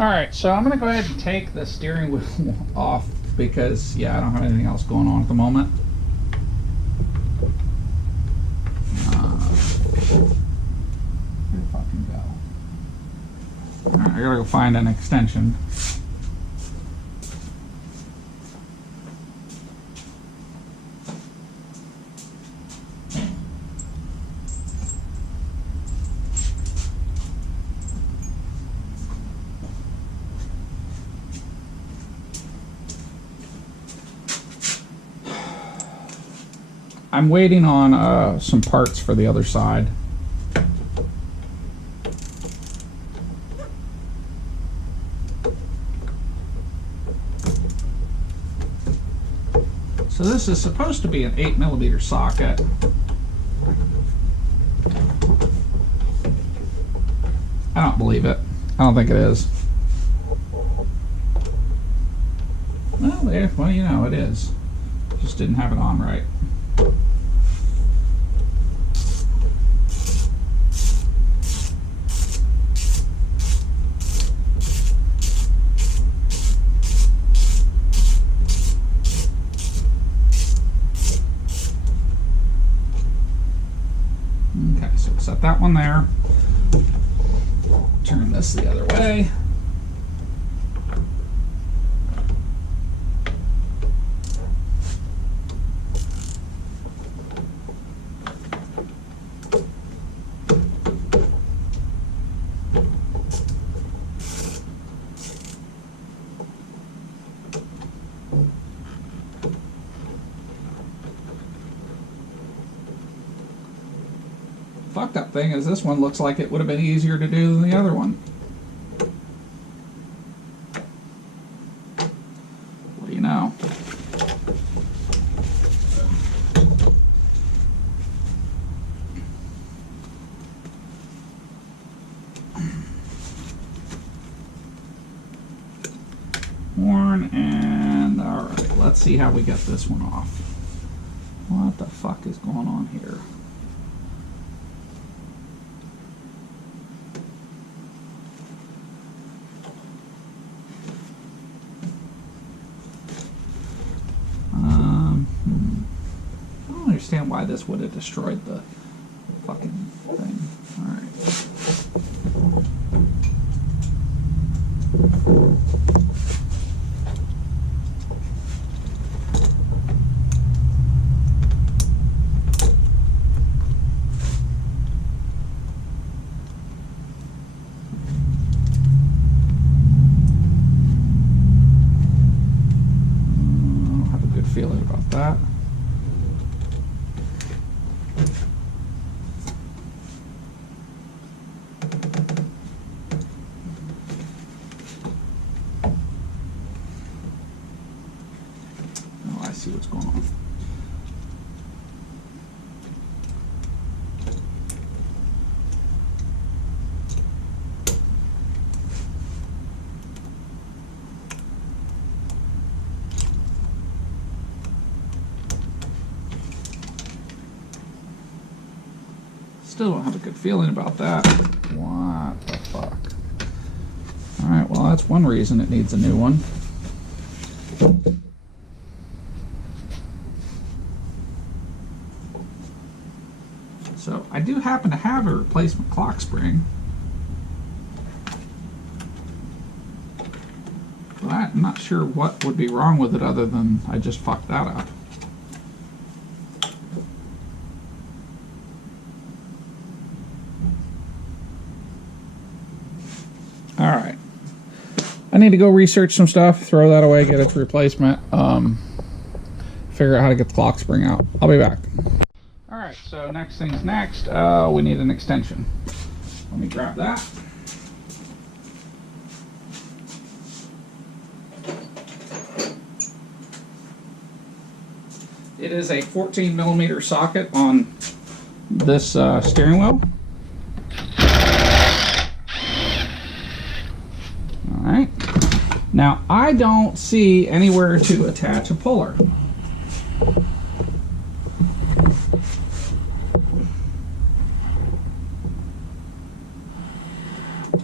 Alright, so I'm going to go ahead and take the steering wheel off because, yeah, I don't have anything else going on at the moment. Where the fucking go? Alright, I gotta go find an extension. I'm waiting on some parts for the other side. So this is supposed to be an 8mm socket. I don't believe it. I don't think it is. Well, you know, it is. Just didn't have it on right. Okay, so set that one there. Turn this the other way. Fucked up thing is this one looks like it would have been easier to do than the other one. What do you know? Worn, and alright, let's see how we get this one off. What the fuck is going on here? I don't understand why this would have destroyed the fucking thing. Alright. I don't have a good feeling about that. Oh, I see what's going on. Still don't have a good feeling about that. What the fuck? Alright, well that's one reason it needs a new one. So I do happen to have a replacement clock spring. But I'm not sure what would be wrong with it other than I just fucked that up. Alright. I need to go research some stuff, throw that away, get its replacement, figure out how to get the clock spring out. I'll be back. Alright, so next thing's next. We need an extension. Let me grab that. It is a 14mm socket on this steering wheel. Alright. Now, I don't see anywhere to attach a puller.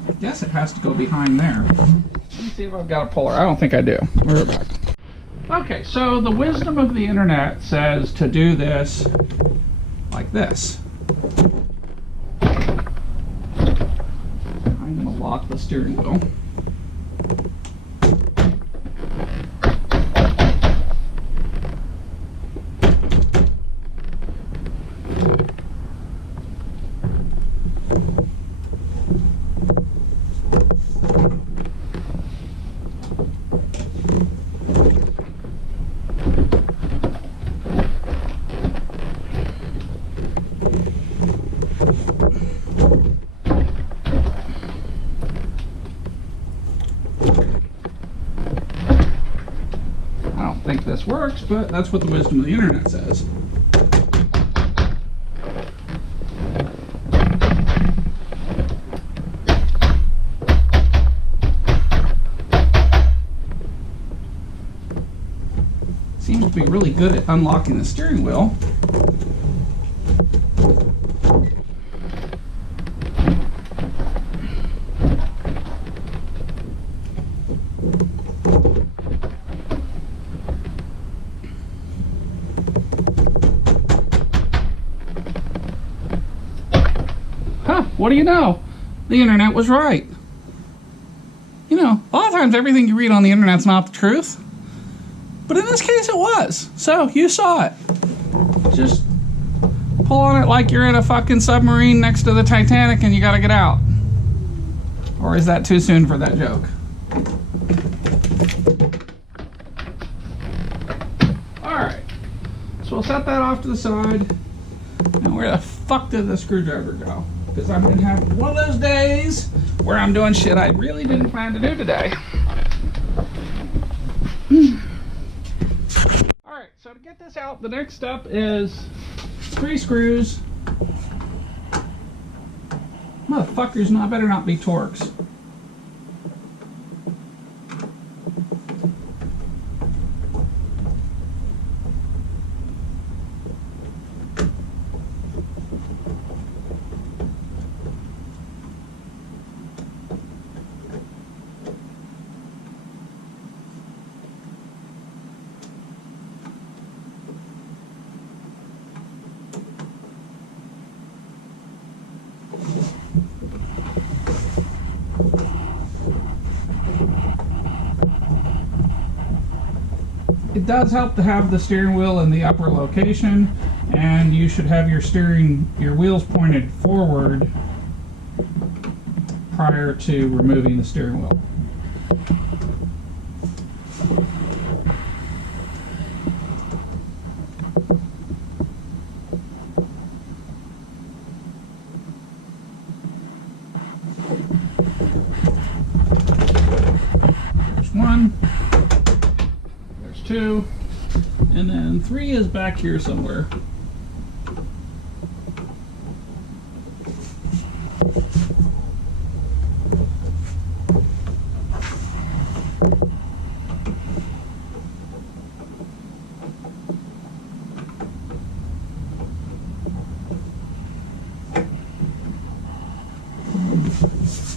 I guess I it has to go behind there. Let me see if I've got a puller. I don't think I do. We're back. Okay, so the wisdom of the internet says to do this like this. I'm going to lock the steering wheel. I think this works, but that's what the wisdom of the internet says. Seems to be really good at unlocking the steering wheel. What do you know? The internet was right. You know, a lot of times everything you read on the internet's not the truth. But in this case it was. So, you saw it. Just pull on it like you're in a fucking submarine next to the Titanic and you gotta get out. Or is that too soon for that joke? Alright. So we'll set that off to the side. And where the fuck did the screwdriver go? Because I'm going to have one of those days where I'm doing shit I really didn't plan to do today. Alright, so to get this out, the next step is 3 screws. Motherfuckers, better not be Torx. It does help to have the steering wheel in the upper location, and you should have your wheels pointed forward prior to removing the steering wheel. There's 1. 2, and then 3 is back here somewhere.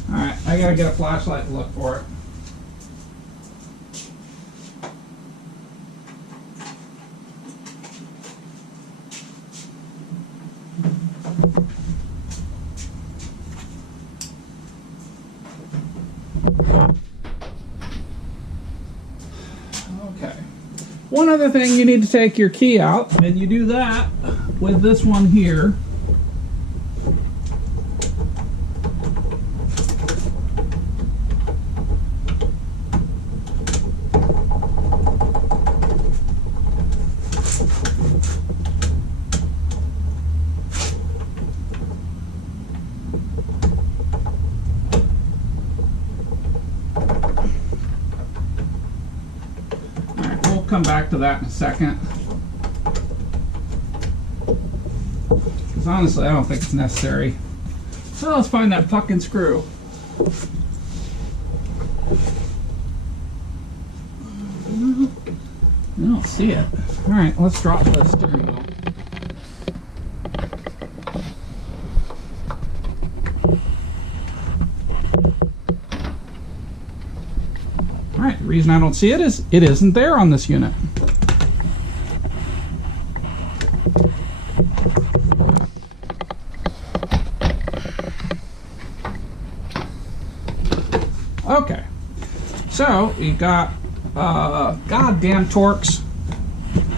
Alright, I gotta get a flashlight to look for it. Okay. One other thing, you need to take your key out, and you do that with this one here. Come back to that in a second, because honestly I don't think it's necessary. So let's find that fucking screw. I don't see it. Alright, let's drop the steering wheel. Alright, the reason I don't see it is it isn't there on this unit. Okay, so you got goddamn Torx,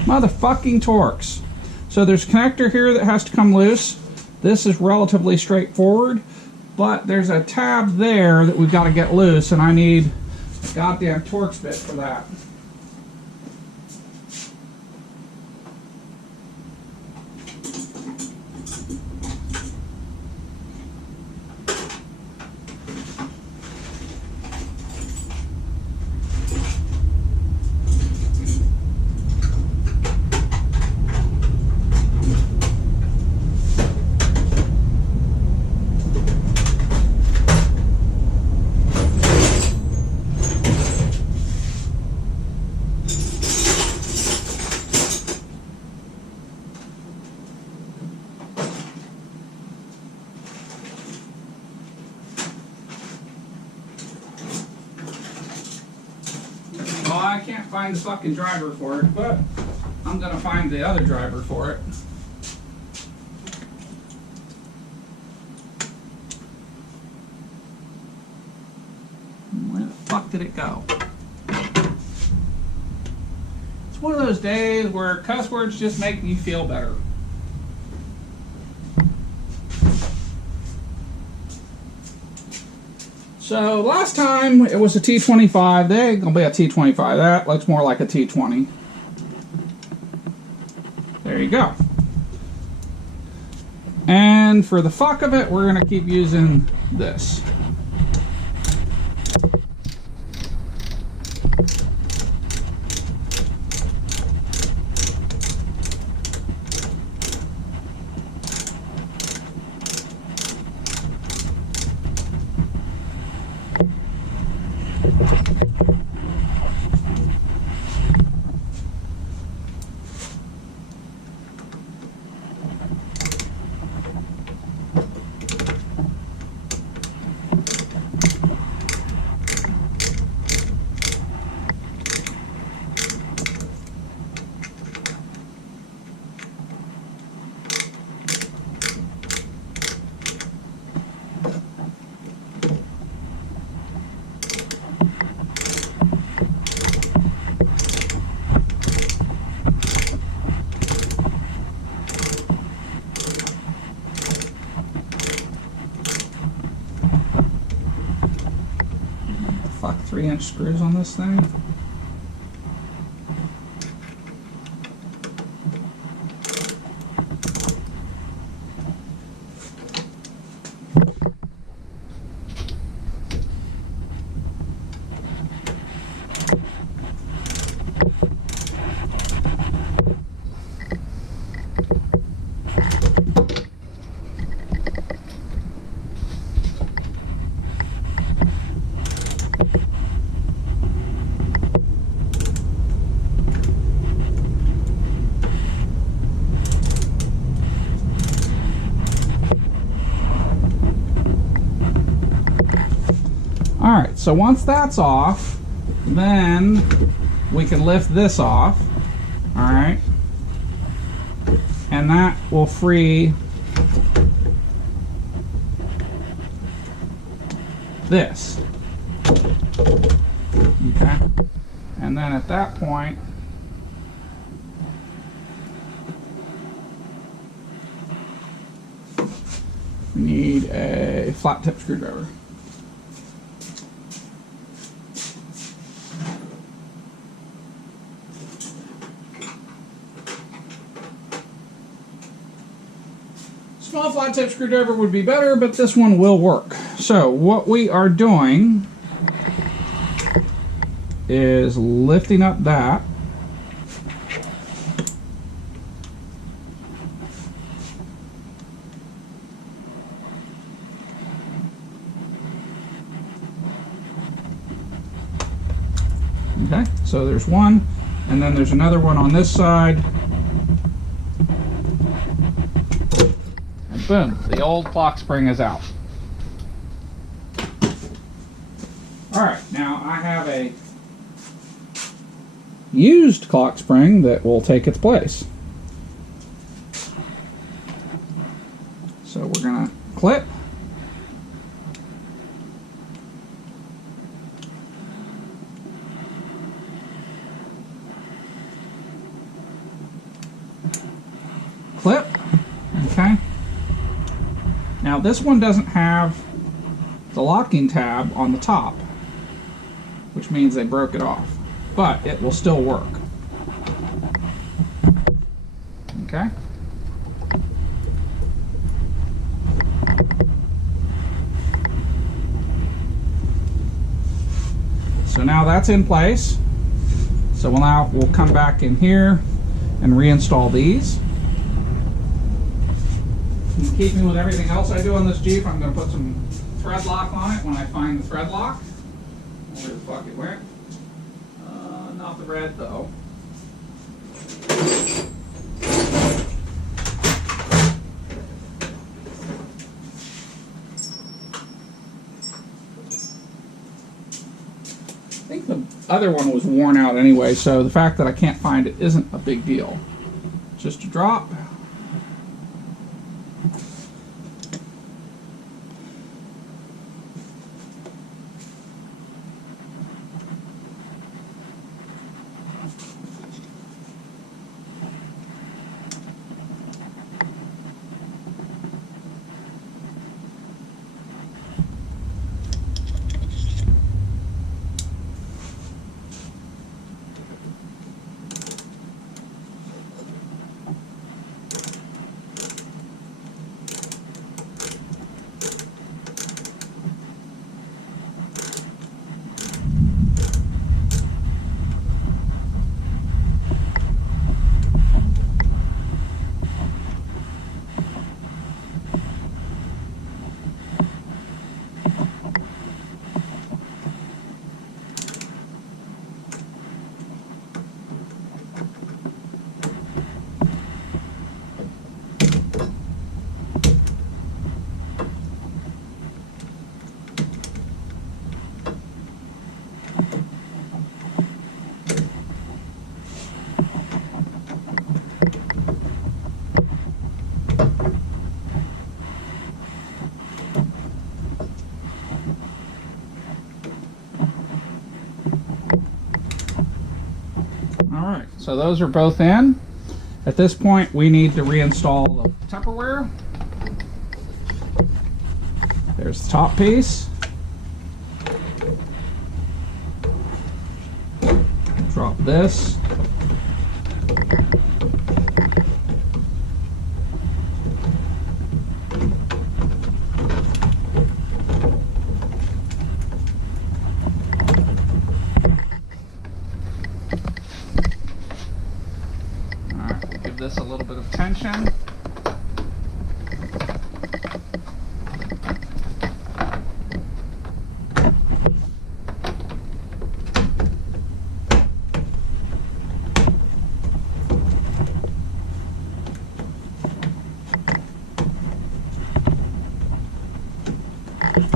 motherfucking Torx. So there's a connector here that has to come loose. This is relatively straightforward, but there's a tab there that we've got to get loose, and I need a goddamn Torx bit for that. Well, I can't find the fucking driver for it, but I'm gonna find the other driver for it. Where the fuck did it go? It's one of those days where cuss words just make me feel better. So last time it was a T25. Today it's gonna be a T25. That looks more like a T20. There you go. And for the fuck of it, we're gonna keep using this. Fuck, 3-inch screws on this thing. Alright, so once that's off, then we can lift this off. Alright. And that will free this. Okay. And then at that point, we need a flat tip screwdriver. Small flat tip screwdriver would be better, but this one will work. So what we are doing is lifting up that. Okay, so there's one, and then there's another one on this side. Boom, the old clock spring is out. Alright, now I have a used clock spring that will take its place. So we're going to clip. Clip. Okay. Now this one doesn't have the locking tab on the top, which means they broke it off, but it will still work. Okay. So now that's in place. So we'll come back in here and reinstall these. In keeping with everything else I do on this Jeep, I'm going to put some thread lock on it when I find the thread lock. Where the fuck it went? Not the red though. I think the other one was worn out anyway, so the fact that I can't find it isn't a big deal. Just a drop. Alright, so those are both in. At this point, we need to reinstall the Tupperware. There's the top piece. Drop this. This a little bit of tension.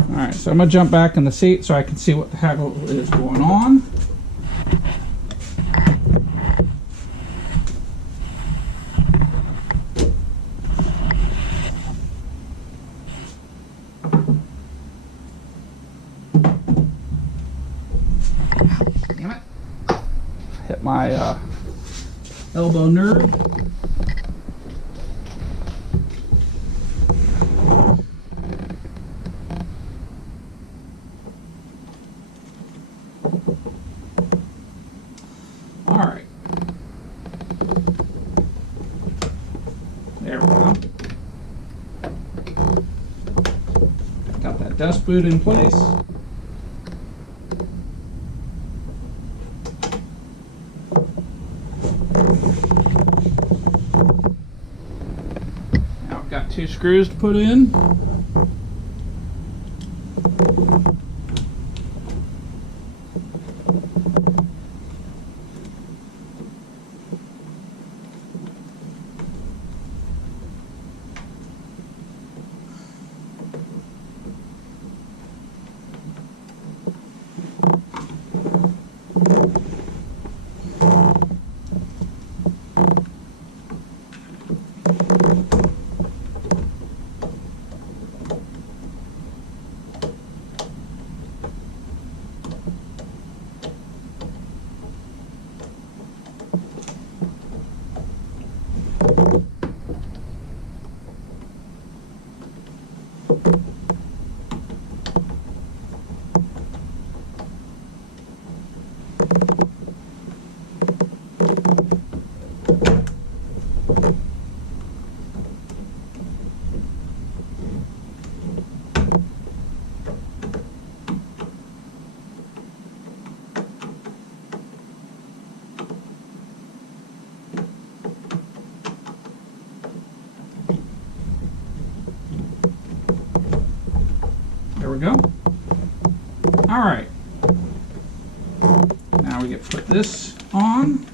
Alright, so I'm going to jump back in the seat so I can see what the heck is going on. Damn it. Hit my elbow nerve. Alright. There we go. Got that dust boot in place. Now I've got 2 screws to put in. There we go. All right. Now we get to put this on.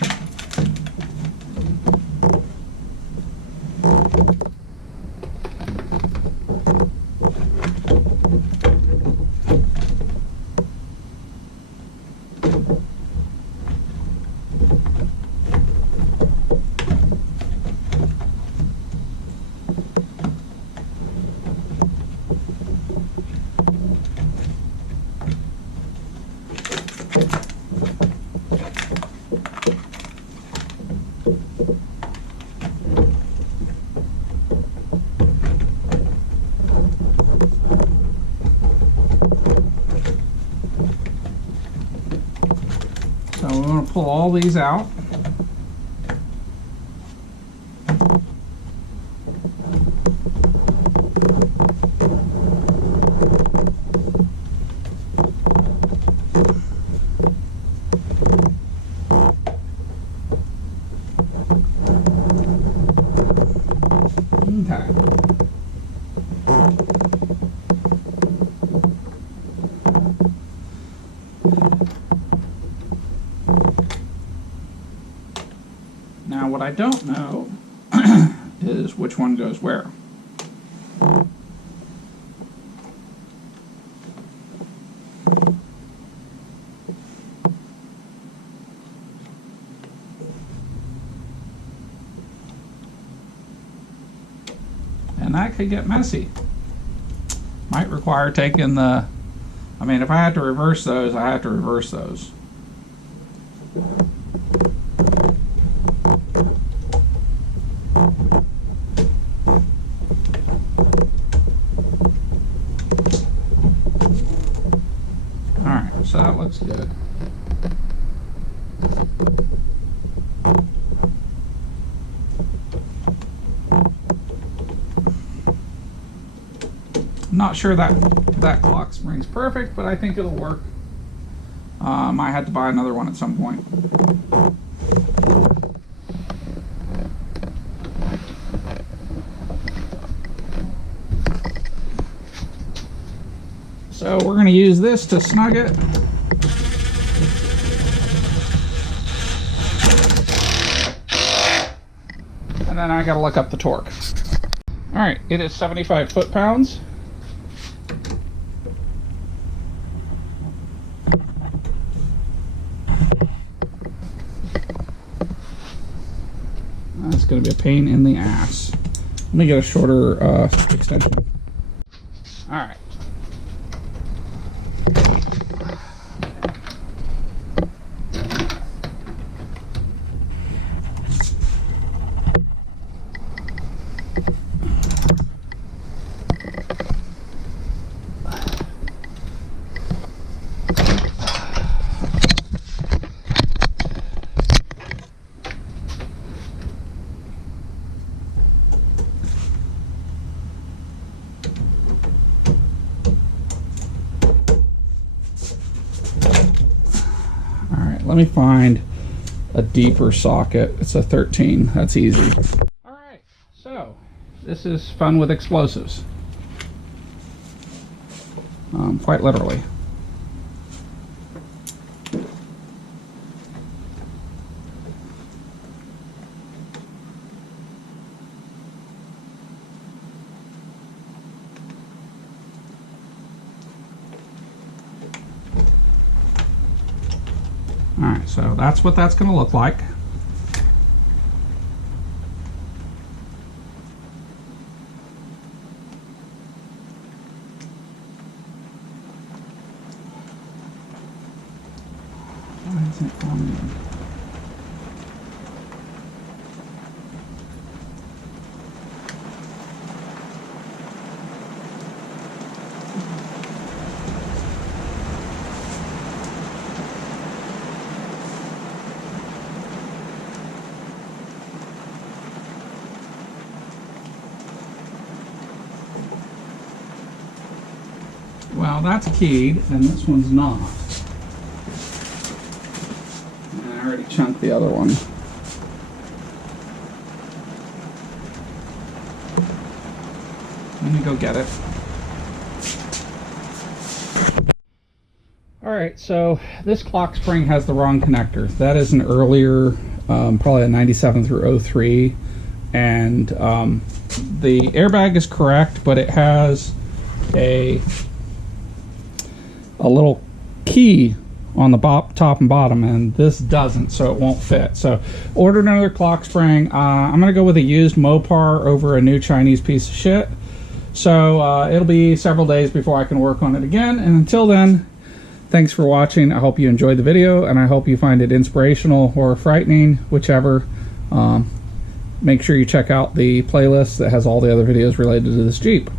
So we want to pull all these out. Okay. Now what I don't know is which one goes where. And that could get messy. Might require taking the, I mean, if I had to reverse those, I have to reverse those. Alright, so that looks good. I'm not sure that clock spring's perfect, but I think it'll work. I had to buy another one at some point. So we're going to use this to snug it. And then I got to look up the torque. Alright, it is 75 foot-pounds. That's going to be a pain in the ass. Let me get a shorter extension. Alright. Let me find a deeper socket. It's a 13. That's easy. All right, so this is fun with explosives. Quite literally. Alright, so that's what that's going to look like. Why isn't it on? Now that's keyed, and this one's not. And I already chunked the other one. Let me go get it. Alright, so this clock spring has the wrong connector. That is an earlier, probably a 97 through 03, and the airbag is correct, but it has a little key on the top and bottom, and this doesn't, so it won't fit. So ordered another clock spring. I'm gonna go with a used Mopar over a new Chinese piece of shit. So it'll be several days before I can work on it again, and until then, thanks for watching. I hope you enjoyed the video, and I hope you find it inspirational or frightening, whichever. Make sure you check out the playlist that has all the other videos related to this Jeep.